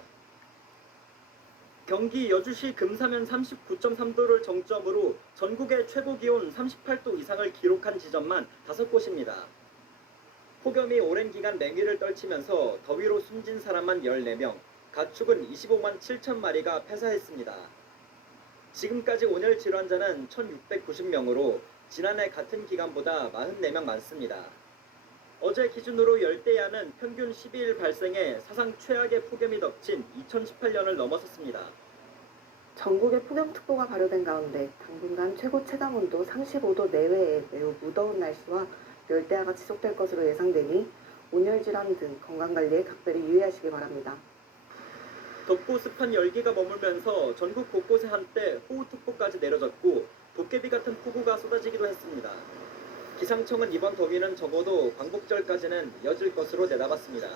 경기 여주시 금사면 39.3도를 정점으로 전국의 최고 기온 38도 이상을 기록한 지점만 5곳입니다. 폭염이 오랜 기간 냉위를 떨치면서 더위로 숨진 사람만 14명, 가축은 25만 7천 마리가 폐사했습니다. 지금까지 온열 질환자는 1,690명으로 지난해 같은 기간보다 44명 많습니다. 어제 기준으로 열대야는 평균 12일 발생해 사상 최악의 폭염이 덮친 2018년을 넘어섰습니다. 전국에 폭염특보가 발효된 가운데 당분간 최고 체감온도 35도 내외의 매우 무더운 날씨와 열대야가 지속될 것으로 예상되니 온열질환 등 건강관리에 각별히 유의하시기 바랍니다. 덥고 습한 열기가 머물면서 전국 곳곳에 한때 호우특보까지 내려졌고 도깨비 같은 폭우가 쏟아지기도 했습니다. 기상청은 이번 더위는 적어도 광복절까지는 이어질 것으로 내다봤습니다.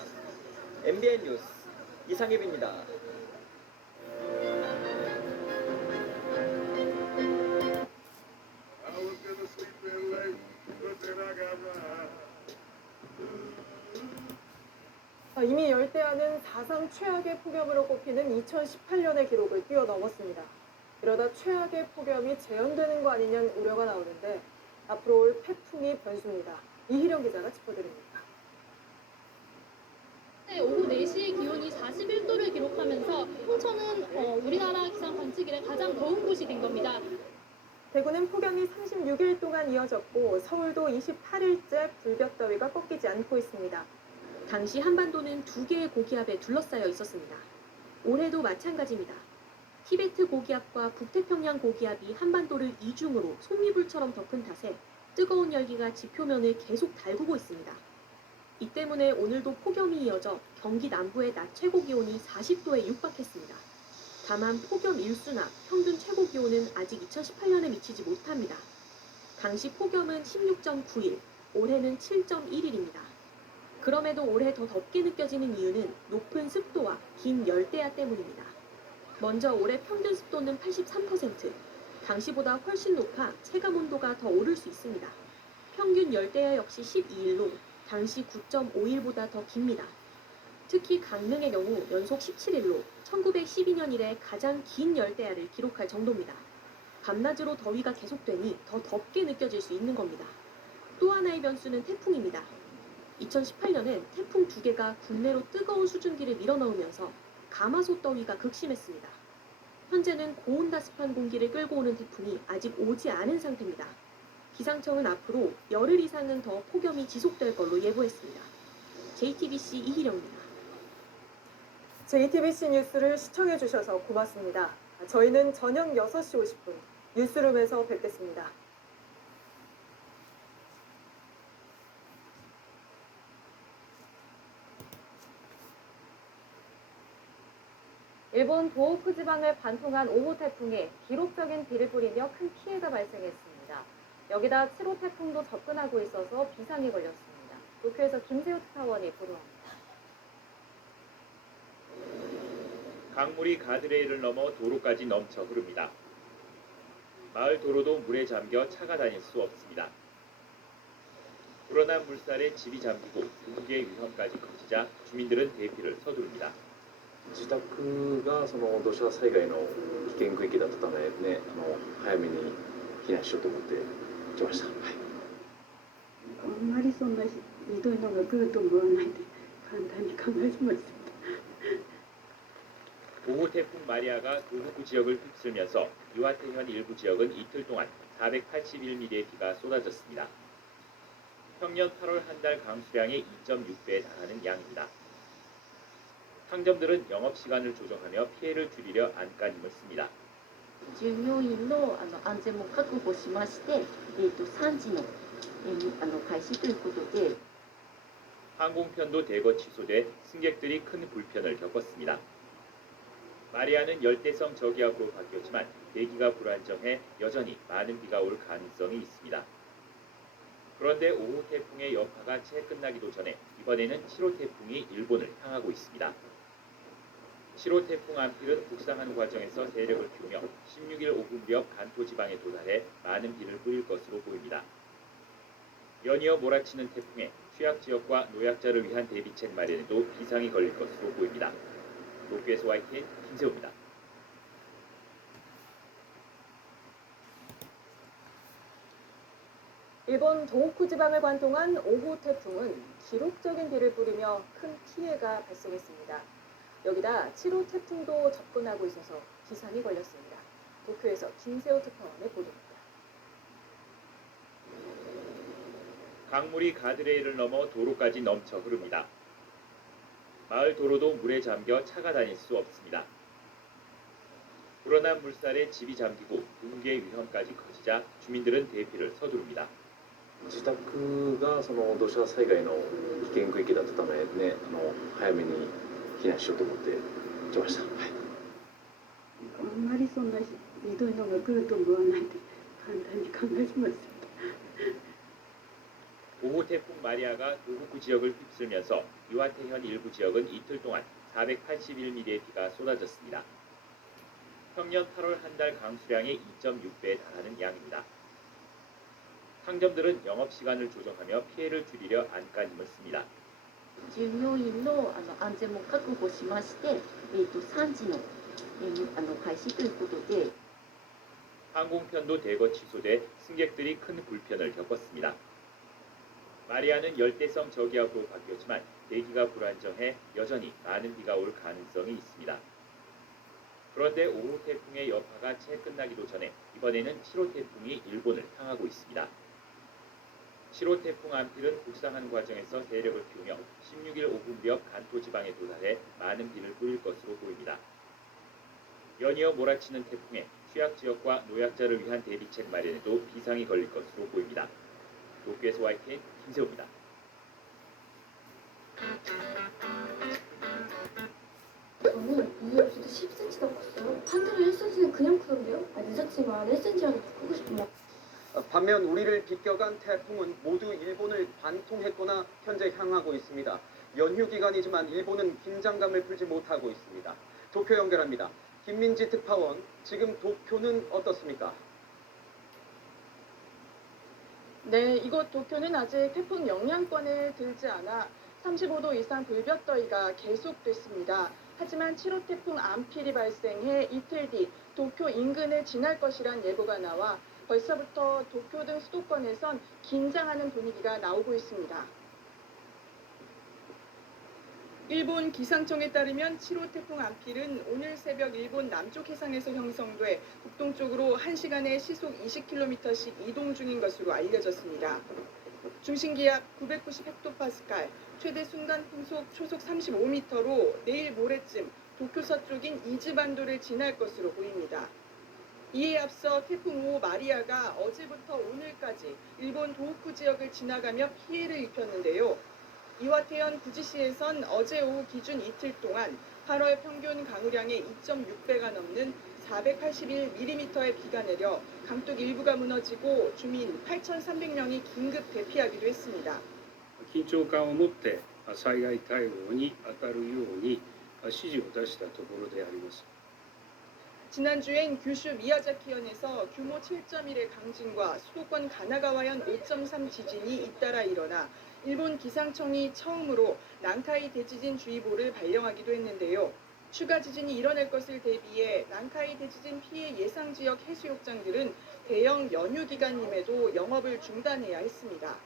MBN 뉴스 이상입입니다. 이미 열대야는 사상 최악의 폭염으로 꼽히는 2018년의 기록을 뛰어넘었습니다. 이러다 최악의 폭염이 재현되는 거 아니냐는 우려가 나오는데 앞으로 올 태풍의 변수입니다. 이희령 기자가 짚어드립니다. 오후 4시 기온이 41도를 기록하면서 홍천은 우리나라 기상 관측 이래 가장 더운 곳이 된 겁니다. 대구는 폭염이 36일 동안 이어졌고 서울도 28일째 불볕더위가 꺾이지 않고 있습니다. 당시 한반도는 2개의 고기압에 둘러싸여 있었습니다. 올해도 마찬가지입니다. 티베트 고기압과 북태평양 고기압이 한반도를 이중으로 속리불처럼 덮은 탓에 뜨거운 열기가 지표면을 계속 달구고 있습니다. 이 때문에 오늘도 폭염이 이어져 경기 남부의 낮 최고 기온이 40도에 육박했습니다. 다만 폭염 일수나 평균 최고 기온은 아직 2018년에 미치지 못합니다. 당시 폭염은 16.9일, 올해는 7.1일입니다. 그럼에도 올해 더 덥게 느껴지는 이유는 높은 습도와 긴 열대야 때문입니다. 먼저 올해 평균 습도는 83%, 당시보다 훨씬 높아 체감 온도가 더 오를 수 있습니다. 평균 열대야 역시 12일로 당시 9.5일보다 더 깁니다. 특히 강릉의 경우 연속 17일로 1912년 이래 가장 긴 열대야를 기록할 정도입니다. 밤낮으로 더위가 계속되니 더 덥게 느껴질 수 있는 겁니다. 또 하나의 변수는 태풍입니다. 2018년엔 태풍 2개가 국내로 뜨거운 수증기를 밀어넣으면서 가마솥 더위가 극심했습니다. 현재는 고온다습한 공기를 끌고 오는 태풍이 아직 오지 않은 상태입니다. 기상청은 앞으로 열흘 이상은 더 폭염이 지속될 걸로 예보했습니다. JTBC 이희령입니다. JTBC 뉴스를 시청해주셔서 고맙습니다. 저희는 저녁 6시 50분 뉴스룸에서 뵙겠습니다. 일본 도호쿠 지방을 관통한 5호 태풍에 기록적인 비를 뿌리며 큰 피해가 발생했습니다. 여기다 7호 태풍도 접근하고 있어서 비상이 걸렸습니다. 도쿄에서 김세호 특파원이 보도합니다. 강물이 가드레일을 넘어 도로까지 넘쳐 흐릅니다. 마을 도로도 물에 잠겨 차가 다닐 수 없습니다. 불어난 물살에 집이 잠기고 등기의 위험까지 커지자 주민들은 대피를 서두릅니다. 自宅がその土砂災害の危険区域だったためね、早めに避難しようと思って来ました。はい。あんまりそんなひどいのが来ると思わないで簡単に考えてました。 5호 태풍 마리아가 도호쿠 지역을 휩쓸면서 이와테현 일부 지역은 이틀 동안 481mm의 비가 쏟아졌습니다. 평년 8월 한 달 강수량의 2.6배에 달하는 양입니다. 상점들은 영업시간을 조정하며 피해를 줄이려 안간힘을 씁니다. 従業員の安全も確保しまして、3時の開始ということで 항공편도 대거 취소돼 승객들이 큰 불편을 겪었습니다. 마리아는 열대성 저기압으로 바뀌었지만 대기가 불안정해 여전히 많은 비가 올 가능성이 있습니다. 그런데 5호 태풍의 여파가 채 끝나기도 전에 이번에는 7호 태풍이 일본을 향하고 있습니다. 7호 태풍 안필은 북상하는 과정에서 세력을 키우며 16일 오후 무렵 간토 지방에 도달해 많은 비를 뿌릴 것으로 보입니다. 연이어 몰아치는 태풍에 취약지역과 노약자를 위한 대비책 마련에도 비상이 걸릴 것으로 보입니다. 도쿄에서 YTN 김세호입니다. 일본 도호쿠 지방을 관통한 5호 태풍은 기록적인 비를 뿌리며 큰 피해가 발생했습니다. 여기다 7호 태풍도 접근하고 있어서 비상이 걸렸습니다. 도쿄에서 김세호 특파원의 보도입니다. 강물이 가드레일을 넘어 도로까지 넘쳐 흐릅니다. 마을 도로도 물에 잠겨 차가 다닐 수 없습니다. 불어난 물살에 집이 잠기고 붕괴의 위험까지 커지자 주민들은 대피를 서두릅니다. 自宅がその土砂災害の危険区域だったためね、早めに避難しようと思って来ました。はい。あんまりそんなひどいのが来ると思わないで簡単に考えてました。 5호 태풍 마리아가 도호쿠 지역을 휩쓸면서 이와테현 일부 지역은 이틀 동안 481mm의 비가 쏟아졌습니다. 평년 8월 한 달 강수량의 2.6배에 달하는 양입니다. 상점들은 영업시간을 조정하며 피해를 줄이려 안간힘을 씁니다. 従業員の安全も確保しまして、3時の開始ということで 항공편도 대거 취소돼 승객들이 큰 불편을 겪었습니다. 마리아는 열대성 저기압으로 바뀌었지만 대기가 불안정해 여전히 많은 비가 올 가능성이 있습니다. 그런데 5호 태풍의 여파가 채 끝나기도 전에 이번에는 7호 태풍이 일본을 향하고 있습니다. 7호 태풍 안필은 북상한 과정에서 세력을 키우며 16일 오후벽 간토 지방에 도달해 많은 비를 뿌릴 것으로 보입니다. 연이어 몰아치는 태풍에 취약 지역과 노약자를 위한 대비책 마련에도 비상이 걸릴 것으로 보입니다. 도쿄에서 YTN 김세호입니다. 저는 이유 없이도 10cm 더 컸어요. 한 달에 1cm는 그냥 크던데요? 늦었지만 1cm라도 더 크고 싶은데. 반면 우리를 비껴간 태풍은 모두 일본을 관통했거나 현재 향하고 있습니다. 연휴 기간이지만 일본은 긴장감을 풀지 못하고 있습니다. 도쿄 연결합니다. 김민지 특파원, 지금 도쿄는 어떻습니까? 네, 이곳 도쿄는 아직 태풍 영향권에 들지 않아 35도 이상 불볕더위가 계속됐습니다. 하지만 7호 태풍 안필이 발생해 이틀 뒤 도쿄 인근을 지날 것이란 예보가 나와 벌써부터 도쿄 등 수도권에선 긴장하는 분위기가 나오고 있습니다. 일본 기상청에 따르면 7호 태풍 안필은 오늘 새벽 일본 남쪽 해상에서 형성돼 북동쪽으로 1시간에 시속 20km씩 이동 중인 것으로 알려졌습니다. 중심기압 990헥토파스칼, 최대 순간 풍속 초속 35m로 내일 모레쯤 도쿄 서쪽인 이즈반도를 지날 것으로 보입니다. 이에 앞서 태풍 5호 마리아가 어제부터 오늘까지 일본 도호쿠 지역을 지나가며 피해를 입혔는데요. 이와테현 구지시에선 어제 오후 기준 이틀 동안 8월 평균 강우량의 2.6배가 넘는 481mm의 비가 내려 강둑 일부가 무너지고 주민 8,300명이 긴급 대피하기도 했습니다. 緊張感を持って災害対応に当たるように指示を出したところであります。 지난주엔 규슈 미야자키현에서 규모 7.1의 강진과 수도권 가나가와현 5.3 지진이 잇따라 일어나 일본 기상청이 처음으로 난카이 대지진 주의보를 발령하기도 했는데요. 추가 지진이 일어날 것을 대비해 난카이 대지진 피해 예상 지역 해수욕장들은 대형 연휴 기간임에도 영업을 중단해야 했습니다.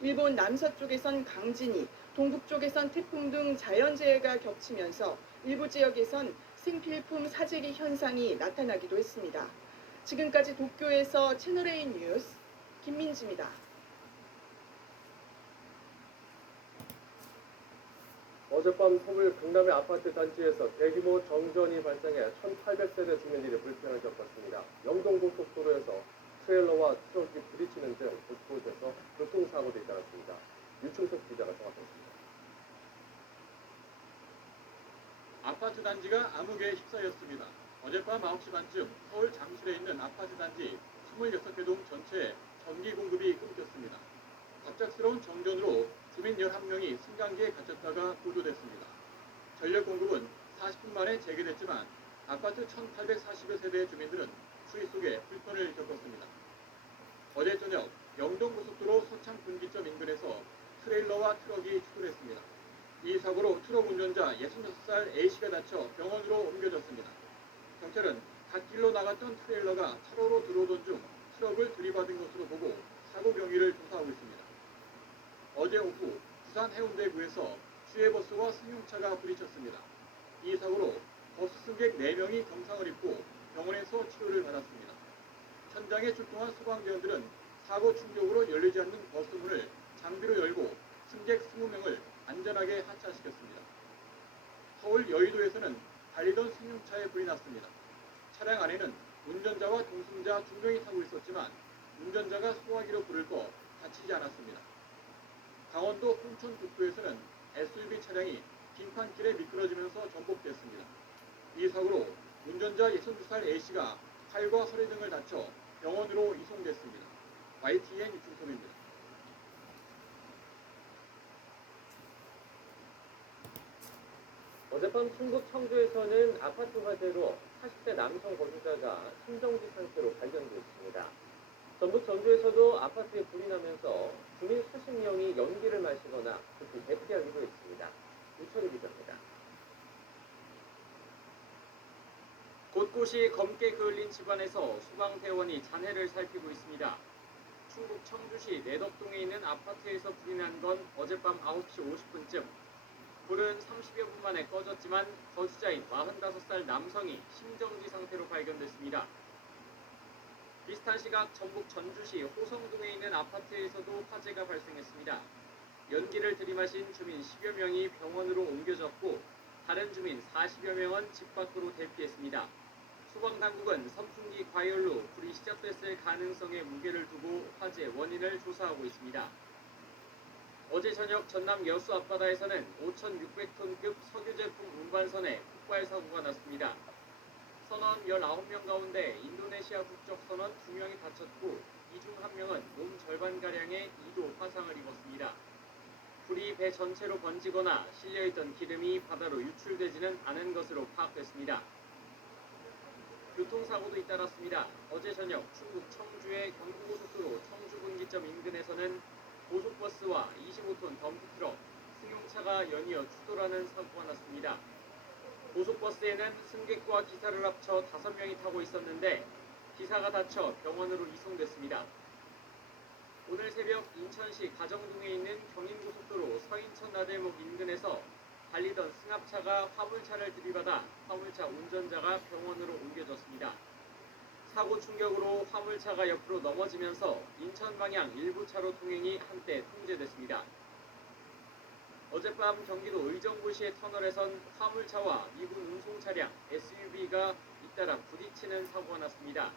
일본 남서쪽에선 강진이, 동북쪽에선 태풍 등 자연재해가 겹치면서 일부 지역에선 생필품 사재기 현상이 나타나기도 했습니다. 지금까지 도쿄에서 채널A 뉴스 김민지입니다. 어젯밤 서울 강남의 아파트 단지에서 대규모 정전이 발생해 1,800세대 주민들이 불편을 겪었습니다. 영동고속도로에서 트레일러와 트럭이 부딪히는 등 곳곳에서 교통사고도 잇따랐습니다. 유충석 기자가 정확했습니다. 아파트 단지가 암흑에 휩싸였습니다. 어젯밤 9시 반쯤 서울 잠실에 있는 아파트 단지 26개 동 전체에 전기 공급이 끊겼습니다. 갑작스러운 정전으로 주민 11명이 승강기에 갇혔다가 구조됐습니다. 전력 공급은 40분 만에 재개됐지만 아파트 1,840여 세대의 주민들은 추위 속에 불편을 겪었습니다. 어제 저녁 영동고속도로 서창 분기점 인근에서 트레일러와 트럭이 추돌했습니다. 이 사고로 트럭 운전자 66살 A씨가 다쳐 병원으로 옮겨졌습니다. 경찰은 갓길로 나갔던 트레일러가 차로로 들어오던 중 트럭을 들이받은 것으로 보고 사고 경위를 조사하고 있습니다. 어제 오후 부산 해운대구에서 시외버스와 승용차가 부딪혔습니다. 이 사고로 버스 승객 4명이 경상을 입고 병원에서 치료를 받았습니다. 현장에 출동한 소방대원들은 사고 충격으로 열리지 않는 버스 문을 장비로 열고 승객 20명을 안전하게 하차시켰습니다. 서울 여의도에서는 달리던 승용차에 불이 났습니다. 차량 안에는 운전자와 동승자 2명이 타고 있었지만 운전자가 소화기로 불을 꺼 다치지 않았습니다. 강원도 홍천 북부에서는 SUV 차량이 빙판길에 미끄러지면서 전복됐습니다. 이 사고로 운전자 62살 A씨가 팔과 허리 등을 다쳐 병원으로 이송됐습니다. YTN 유충섭입니다. 어젯밤 충북 청주에서는 아파트 화재로 40대 남성 거주자가 심정지 상태로 발견됐습니다. 전북 전주에서도 아파트에 불이 나면서 주민 수십 명이 연기를 마시거나 급히 대피하기도 했습니다. 우철이 기자입니다. 곧 불꽃이 검게 그을린 집안에서 소방대원이 잔해를 살피고 있습니다. 충북 청주시 내덕동에 있는 아파트에서 불이 난 건 어젯밤 9시 50분쯤. 불은 30여 분 만에 꺼졌지만 거주자인 45살 남성이 심정지 상태로 발견됐습니다. 비슷한 시각 전북 전주시 호성동에 있는 아파트에서도 화재가 발생했습니다. 연기를 들이마신 주민 10여 명이 병원으로 옮겨졌고 다른 주민 40여 명은 집 밖으로 대피했습니다. 소방당국은 선풍기 과열로 불이 시작됐을 가능성에 무게를 두고 화재 원인을 조사하고 있습니다. 어제 저녁 전남 여수 앞바다에서는 5,600톤급 석유 제품 운반선에 폭발 사고가 났습니다. 선원 19명 가운데 인도네시아 국적 선원 2명이 다쳤고 이 중 1명은 몸 절반가량의 2도 화상을 입었습니다. 불이 배 전체로 번지거나 실려있던 기름이 바다로 유출되지는 않은 것으로 파악됐습니다. 교통사고도 잇따랐습니다. 어제 저녁 충북 청주의 경부고속도로 청주분기점 인근에서는 고속버스와 25톤 덤프트럭, 승용차가 연이어 추돌하는 사고가 났습니다. 고속버스에는 승객과 기사를 합쳐 5명이 타고 있었는데 기사가 다쳐 병원으로 이송됐습니다. 오늘 새벽 인천시 가정동에 있는 경인고속도로 서인천 나들목 인근에서 달리던 승합차가 화물차를 들이받아 화물차 운전자가 병원으로 옮겨졌습니다. 사고 충격으로 화물차가 옆으로 넘어지면서 인천 방향 일부 차로 통행이 한때 통제됐습니다. 어젯밤 경기도 의정부시의 터널에선 화물차와 미군 운송 차량 SUV가 잇따라 부딪히는 사고가 났습니다.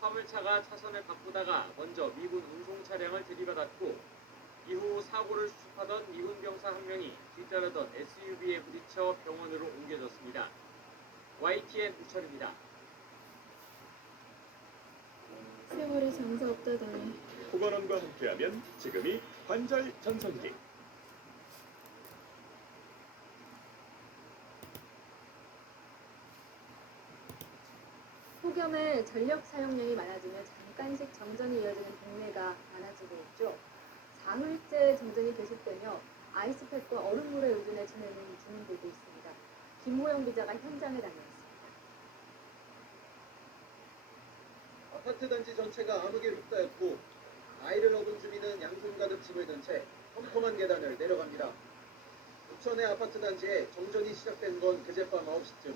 화물차가 차선을 바꾸다가 먼저 미군 운송 차량을 들이받았고 이후 사고를 수습하던 미군 병사 1명이 뒤따르던 SUV에 부딪혀 병원으로 옮겨졌습니다. YTN 우철입니다. 세월에 장사 없다더니 보건원과 함께하면 지금이 관절 전성기. 폭염에 전력 사용량이 많아지며 잠깐씩 정전이 이어지는 동네가 많아지고 있죠. 사흘째 정전이 계속되며 아이스팩과 얼음물에 의존해 지내는 주민들도 있습니다. 김모영 기자가 현장에 다녀왔습니다. 아파트 단지 전체가 암흑에 휩싸였고 아이를 업은 주민은 양손 가득 짐을 든 채 험험한 계단을 내려갑니다. 부천의 아파트 단지에 정전이 시작된 건 그젯밤 9시쯤.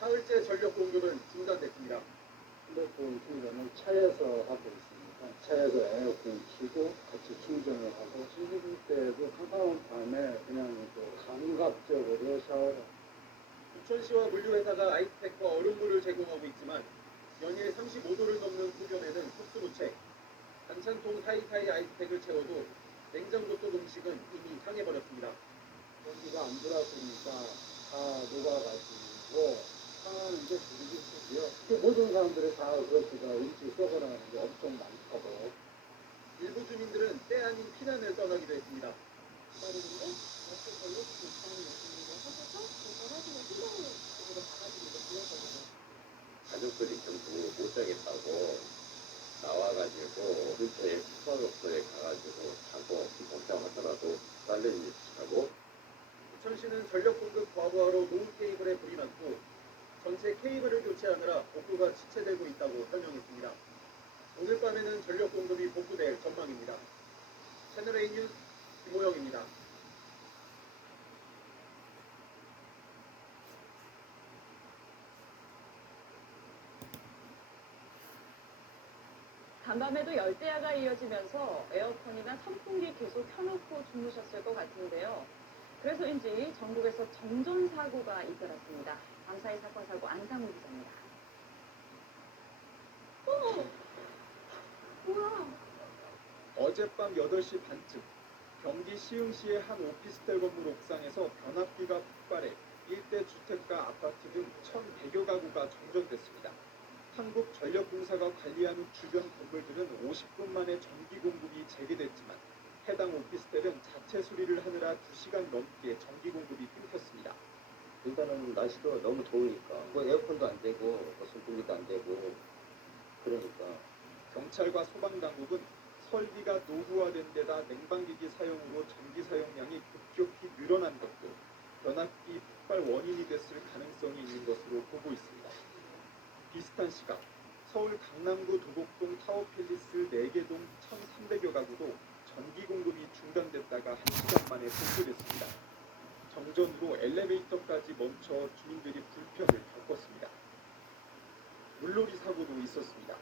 사흘째 전력 공급은 중단됐습니다. 핸드폰 충전은 차에서 하고 있습니다. 차에서 에어컨 켜고 같이 충전을 하고 씻을 때도 차가운 밤에 그냥 감각적으로 샤워를. 부천시와 물류회사가 아이스팩과 얼음물을 제공하고 있지만 연일 35도를 넘는 폭염에는 속수무책. 반찬통 사이사이 아이스팩을 채워도 냉장고 속 음식은 이미 상해버렸습니다. 공기가 안 들어왔으니까 다 녹아가지고 상하는 게 되게 힘들고요. 모든 사람들이 다 그것이가 음식 썩어나가는 게 엄청 많다고. 일부 주민들은 때 아닌 피난을 떠나기도 했습니다. 기다리는데 어떻게 전력 못하는 예수님을 하셔서 조절하시는 희망을 쪽으로 가가지고 그랬거든요. 가족들이 전부 못 자겠다고 나와가지고 근처에 숙박업소에 가가지고 자고 걱정하더라도 딸내미 자고. 부천시는 전력 공급 과부하로 노후 케이블에 불이 났고 전체 케이블을 교체하느라 복구가 지체되고 있다고 설명했습니다. 오늘 밤에는 전력 공급이 복구될 전망입니다. 채널A 뉴스 김호영입니다. 간밤에도 열대야가 이어지면서 에어컨이나 선풍기 계속 켜놓고 주무셨을 것 같은데요. 그래서인지 전국에서 정전 사고가 잇따랐습니다. 밤사이 사건 사고 안상우 기자입니다. 뭐야? 어젯밤 8시 반쯤 경기 시흥시의 한 오피스텔 건물 옥상에서 변압기가 폭발해 일대 주택가 아파트 등 1,100여 가구가 정전됐습니다. 한국전력공사가 관리하는 주변 건물들은 50분 만에 전기 공급이 재개됐지만 해당 오피스텔은 자체 수리를 하느라 2시간 넘게 전기 공급이 끊겼습니다. 일단은 날씨도 너무 더우니까 뭐 에어컨도 안 되고 뭐 선풍기도 안 되고 그러니까. 경찰과 소방당국은 설비가 노후화된 데다 냉방기기 사용으로 전기 사용량이 급격히 늘어난 것도 변압기 폭발 원인이 됐을 가능성이 있는 것으로 보고 있습니다. 비슷한 시각 서울 강남구 도곡동 타워팰리스 4개 동 1,300여 가구도 전기 공급이 중단됐다가 1시간 만에 복구됐습니다. 정전으로 엘리베이터까지 멈춰 주민들이 불편을 겪었습니다. 물놀이 사고도 있었습니다.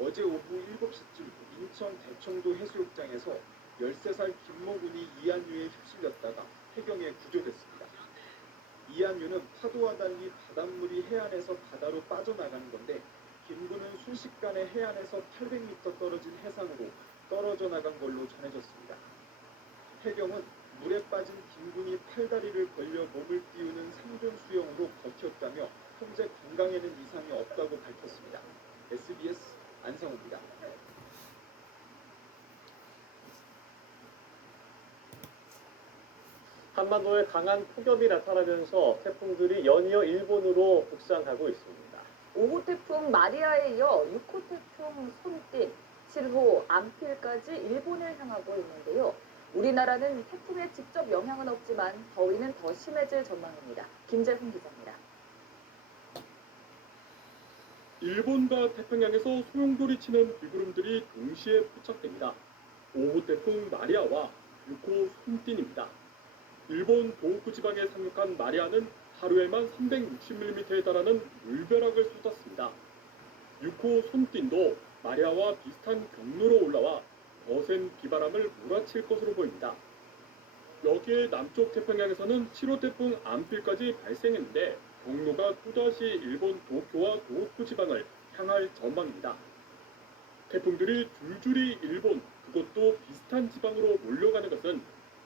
어제 오후 7시쯤 인천 대청도 해수욕장에서 13살 김모군이 이한유에 휩쓸렸다가 해경에 구조됐습니다. 이한유는 파도와 달리 바닷물이 해안에서 바다로 빠져나가는 건데 김군은 순식간에 해안에서 800m 떨어진 해상으로 떨어져 나간 걸로 전해졌습니다. 해경은 물에 빠진 김군이 팔다리를 벌려 몸을 띄우는 생존 수영으로 버텼다며 현재 건강에는 이상이 없다고 밝혔습니다. SBS 안성호입니다. 한반도에 강한 폭염이 나타나면서 태풍들이 연이어 일본으로 북상하고 있습니다. 5호 태풍 마리아에 이어 6호 태풍 손띵, 7호 암필까지 일본을 향하고 있는데요. 우리나라는 태풍의 직접 영향은 없지만 더위는 더 심해질 전망입니다. 김재훈 기자입니다. 일본과 태평양에서 소용돌이 치는 비구름들이 동시에 포착됩니다. 5호 태풍 마리아와 6호 손띵입니다. 일본 도호쿠 지방에 상륙한 마리아는 하루에만 360mm에 달하는 물벼락을 쏟았습니다. 6호 손띵도 마리아와 비슷한 경로로 올라와 거센 비바람을 몰아칠 것으로 보입니다. 여기에 남쪽 태평양에서는 7호 태풍 암필까지 발생했는데 경로가 또다시 일본 도쿄와 도호쿠 지방을 향할 전망입니다. 태풍들이 줄줄이 일본, 그것도 비슷한 지방으로 몰려가는 것은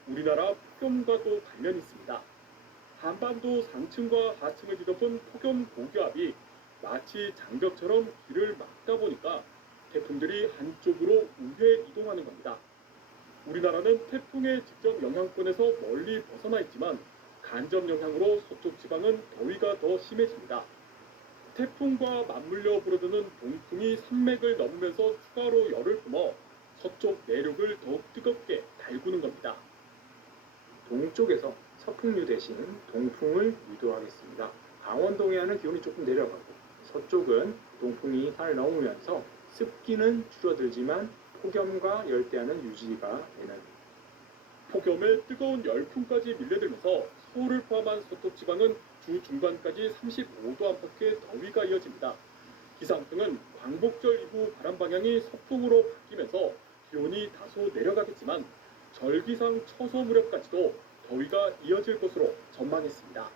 우리나라 폭염과도 관련이 있습니다. 한반도 상층과 하층을 뒤덮은 폭염 고기압이 마치 장벽처럼 길을 막다 보니까 태풍들이 한쪽으로 우회 이동하는 겁니다. 우리나라는 태풍의 직접 영향권에서 멀리 벗어나 있지만 간접 영향으로 서쪽 지방은 더위가 더 심해집니다. 태풍과 맞물려 불어드는 동풍이 산맥을 넘으면서 추가로 열을 뿜어 서쪽 내륙을 더욱 뜨겁게 달구는 겁니다. 동쪽에서 서풍류 대신 동풍을 유도하겠습니다. 강원 동해안은 기온이 조금 내려가고 서쪽은 동풍이 산을 넘으면서 습기는 줄어들지만 폭염과 열대야는 유지가 되는 폭염에 뜨거운 열풍까지 밀려들면서 서울을 포함한 서쪽 지방은 주 중반까지 35도 안팎의 더위가 이어집니다. 기상청은 광복절 이후 바람 방향이 서풍으로 바뀌면서 기온이 다소 내려가겠지만 절기상 처소 무렵까지도 더위가 이어질 것으로 전망했습니다.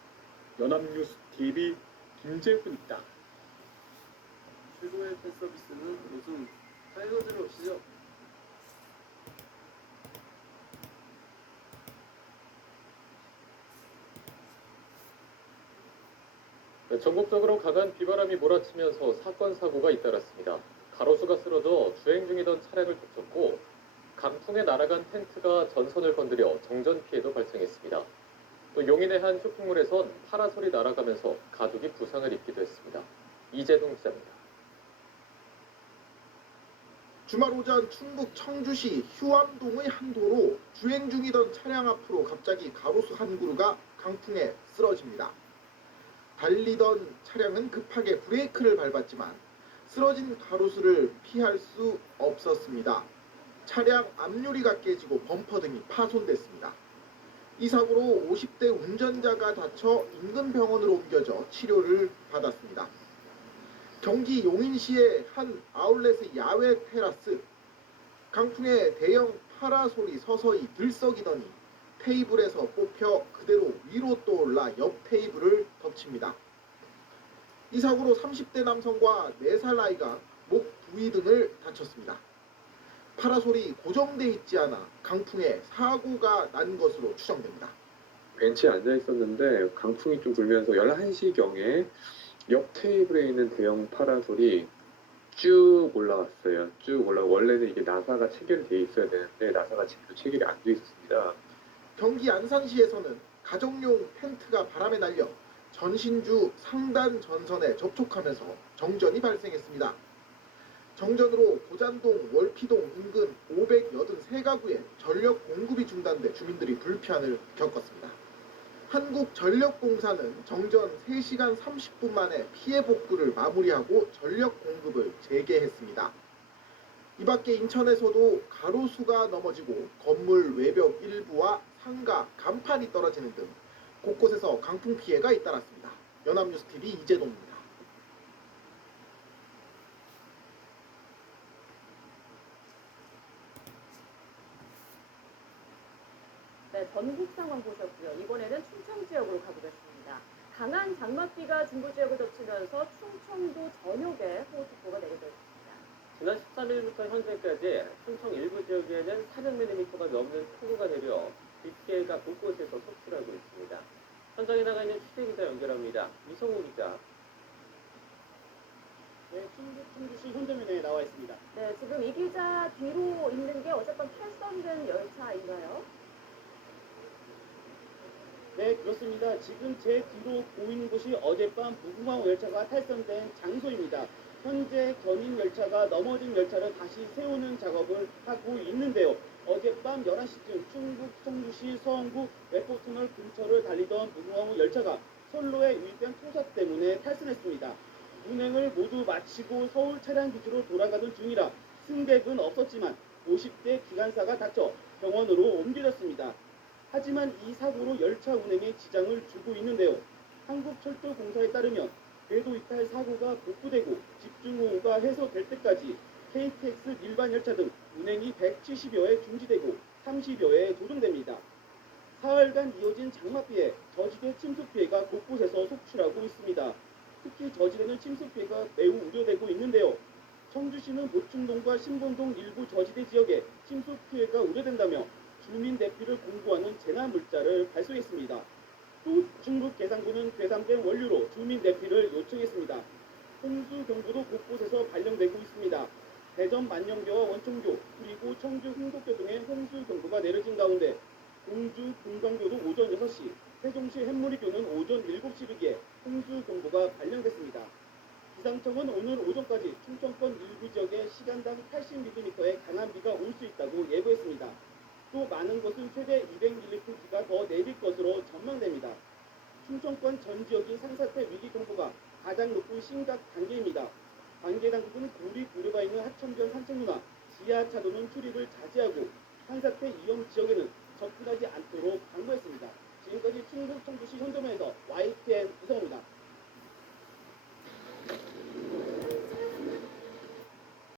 연합뉴스 TV 김재훈입니다. 최고의 팬 서비스는 요즘 타이거즈를 오시죠. 전국적으로 강한 비바람이 몰아치면서 사건 사고가 잇따랐습니다. 가로수가 쓰러져 주행 중이던 차량을 덮쳤고 강풍에 날아간 텐트가 전선을 건드려 정전 피해도 발생했습니다. 또 용인의 한 쇼핑몰에선 파라솔이 날아가면서 가족이 부상을 입기도 했습니다. 이재동 기자입니다. 주말 오전 충북 청주시 휴암동의 한 도로 주행 중이던 차량 앞으로 갑자기 가로수 한 그루가 강풍에 쓰러집니다. 달리던 차량은 급하게 브레이크를 밟았지만 쓰러진 가로수를 피할 수 없었습니다. 차량 앞유리가 깨지고 범퍼 등이 파손됐습니다. 이 사고로 50대 운전자가 다쳐 인근 병원으로 옮겨져 치료를 받았습니다. 경기 용인시의 한 아울렛의 야외 테라스, 강풍에 대형 파라솔이 서서히 들썩이더니 테이블에서 뽑혀 그대로 위로 떠올라 옆 테이블을 덮칩니다. 이 사고로 30대 남성과 4살 아이가 목 부위 등을 다쳤습니다. 파라솔이 고정돼 있지 않아 강풍에 사고가 난 것으로 추정됩니다. 벤치에 앉아 있었는데 강풍이 좀 불면서 11시경에 옆 테이블에 있는 대형 파라솔이 쭉 올라왔어요. 쭉 올라오고 원래는 이게 나사가 체결돼 있어야 되는데 나사가 제대로 체결이 안 돼 있었습니다. 경기 안산시에서는 가정용 텐트가 바람에 날려 전신주 상단 전선에 접촉하면서 정전이 발생했습니다. 정전으로 고잔동, 월피동 인근 583가구에 전력 공급이 중단돼 주민들이 불편을 겪었습니다. 한국전력공사는 정전 3시간 30분 만에 피해 복구를 마무리하고 전력 공급을 재개했습니다. 이 밖에 인천에서도 가로수가 넘어지고 건물 외벽 일부와 상가, 간판이 떨어지는 등 곳곳에서 강풍 피해가 잇따랐습니다. 연합뉴스TV 이재동입니다. 네, 전국 상황 보셨고요. 이번에는 충청 지역으로 가보겠습니다. 강한 장맛비가 중부 지역을 덮치면서 충청도 전역에 호우특보가 내려졌습니다. 지난 13일부터 현재까지 충청 일부 지역에는 400mm가 넘는 폭우가 내려 비 피해가 곳곳에서 속출하고 있습니다. 현장에 나가 있는 취재기자 연결합니다. 이성우 기자. 네, 충북 청주시 현대면에 나와 있습니다. 네, 지금 이 기자 뒤로 있는 게 어젯밤 탈선된 열차인가요? 네, 그렇습니다. 지금 제 뒤로 보이는 곳이 어젯밤 무궁화 열차가 탈선된 장소입니다. 현재 견인 열차가 넘어진 열차를 다시 세우는 작업을 하고 있는데요. 어젯밤 11시쯤 충북 청주시 서원구 외포터널 근처를 달리던 무궁화 열차가 선로에 유입된 토사 때문에 탈선했습니다. 운행을 모두 마치고 서울 차량 기지로 돌아가던 중이라 승객은 없었지만 50대 기관사가 다쳐 병원으로 옮겨졌습니다. 하지만 이 사고로 열차 운행에 지장을 주고 있는데요. 한국철도공사에 따르면 궤도 이탈 사고가 복구되고 집중호우가 해소될 때까지 KTX 일반 열차 등 운행이 170여 회 중지되고 30여 회 조정됩니다. 사흘간 이어진 장맛비에 저지대 침수 피해가 곳곳에서 속출하고 있습니다. 특히 저지대는 침수 피해가 매우 우려되고 있는데요. 청주시는 모충동과 신봉동 일부 저지대 지역에 침수 피해가 우려된다며 주민 대피를 공고하는 재난 물자를 발송했습니다. 또 충북 계산군은 괴산된 원료로 주민 대피를 요청했습니다. 홍수 경보도 곳곳에서 발령되고 있습니다. 대전 만영교와 원청교 그리고 청주 흥곡교 등의 홍수 경보가 내려진 가운데 공주 금강교도 오전 6시, 세종시 햇무리교는 오전 7시르기에 홍수 경보가 발령됐습니다. 기상청은 오늘 오전까지 충청권 일부 지역에 시간당 80mm의 강한 비가 올 수 있다고 예보했습니다. 또 많은 곳은 최대 200mm가 더 내릴 것으로 전망됩니다. 충청권 전 지역이 상사태 위기 경보가 가장 높은 심각 단계입니다. 관계 당국은 고리 고려가 있는 하천변 산책로나 지하 차도는 출입을 자제하고 상사태 위험 지역에는 접근하지 않도록 당부했습니다. 지금까지 충북 청주시 현점에서 YTN 이성호입니다.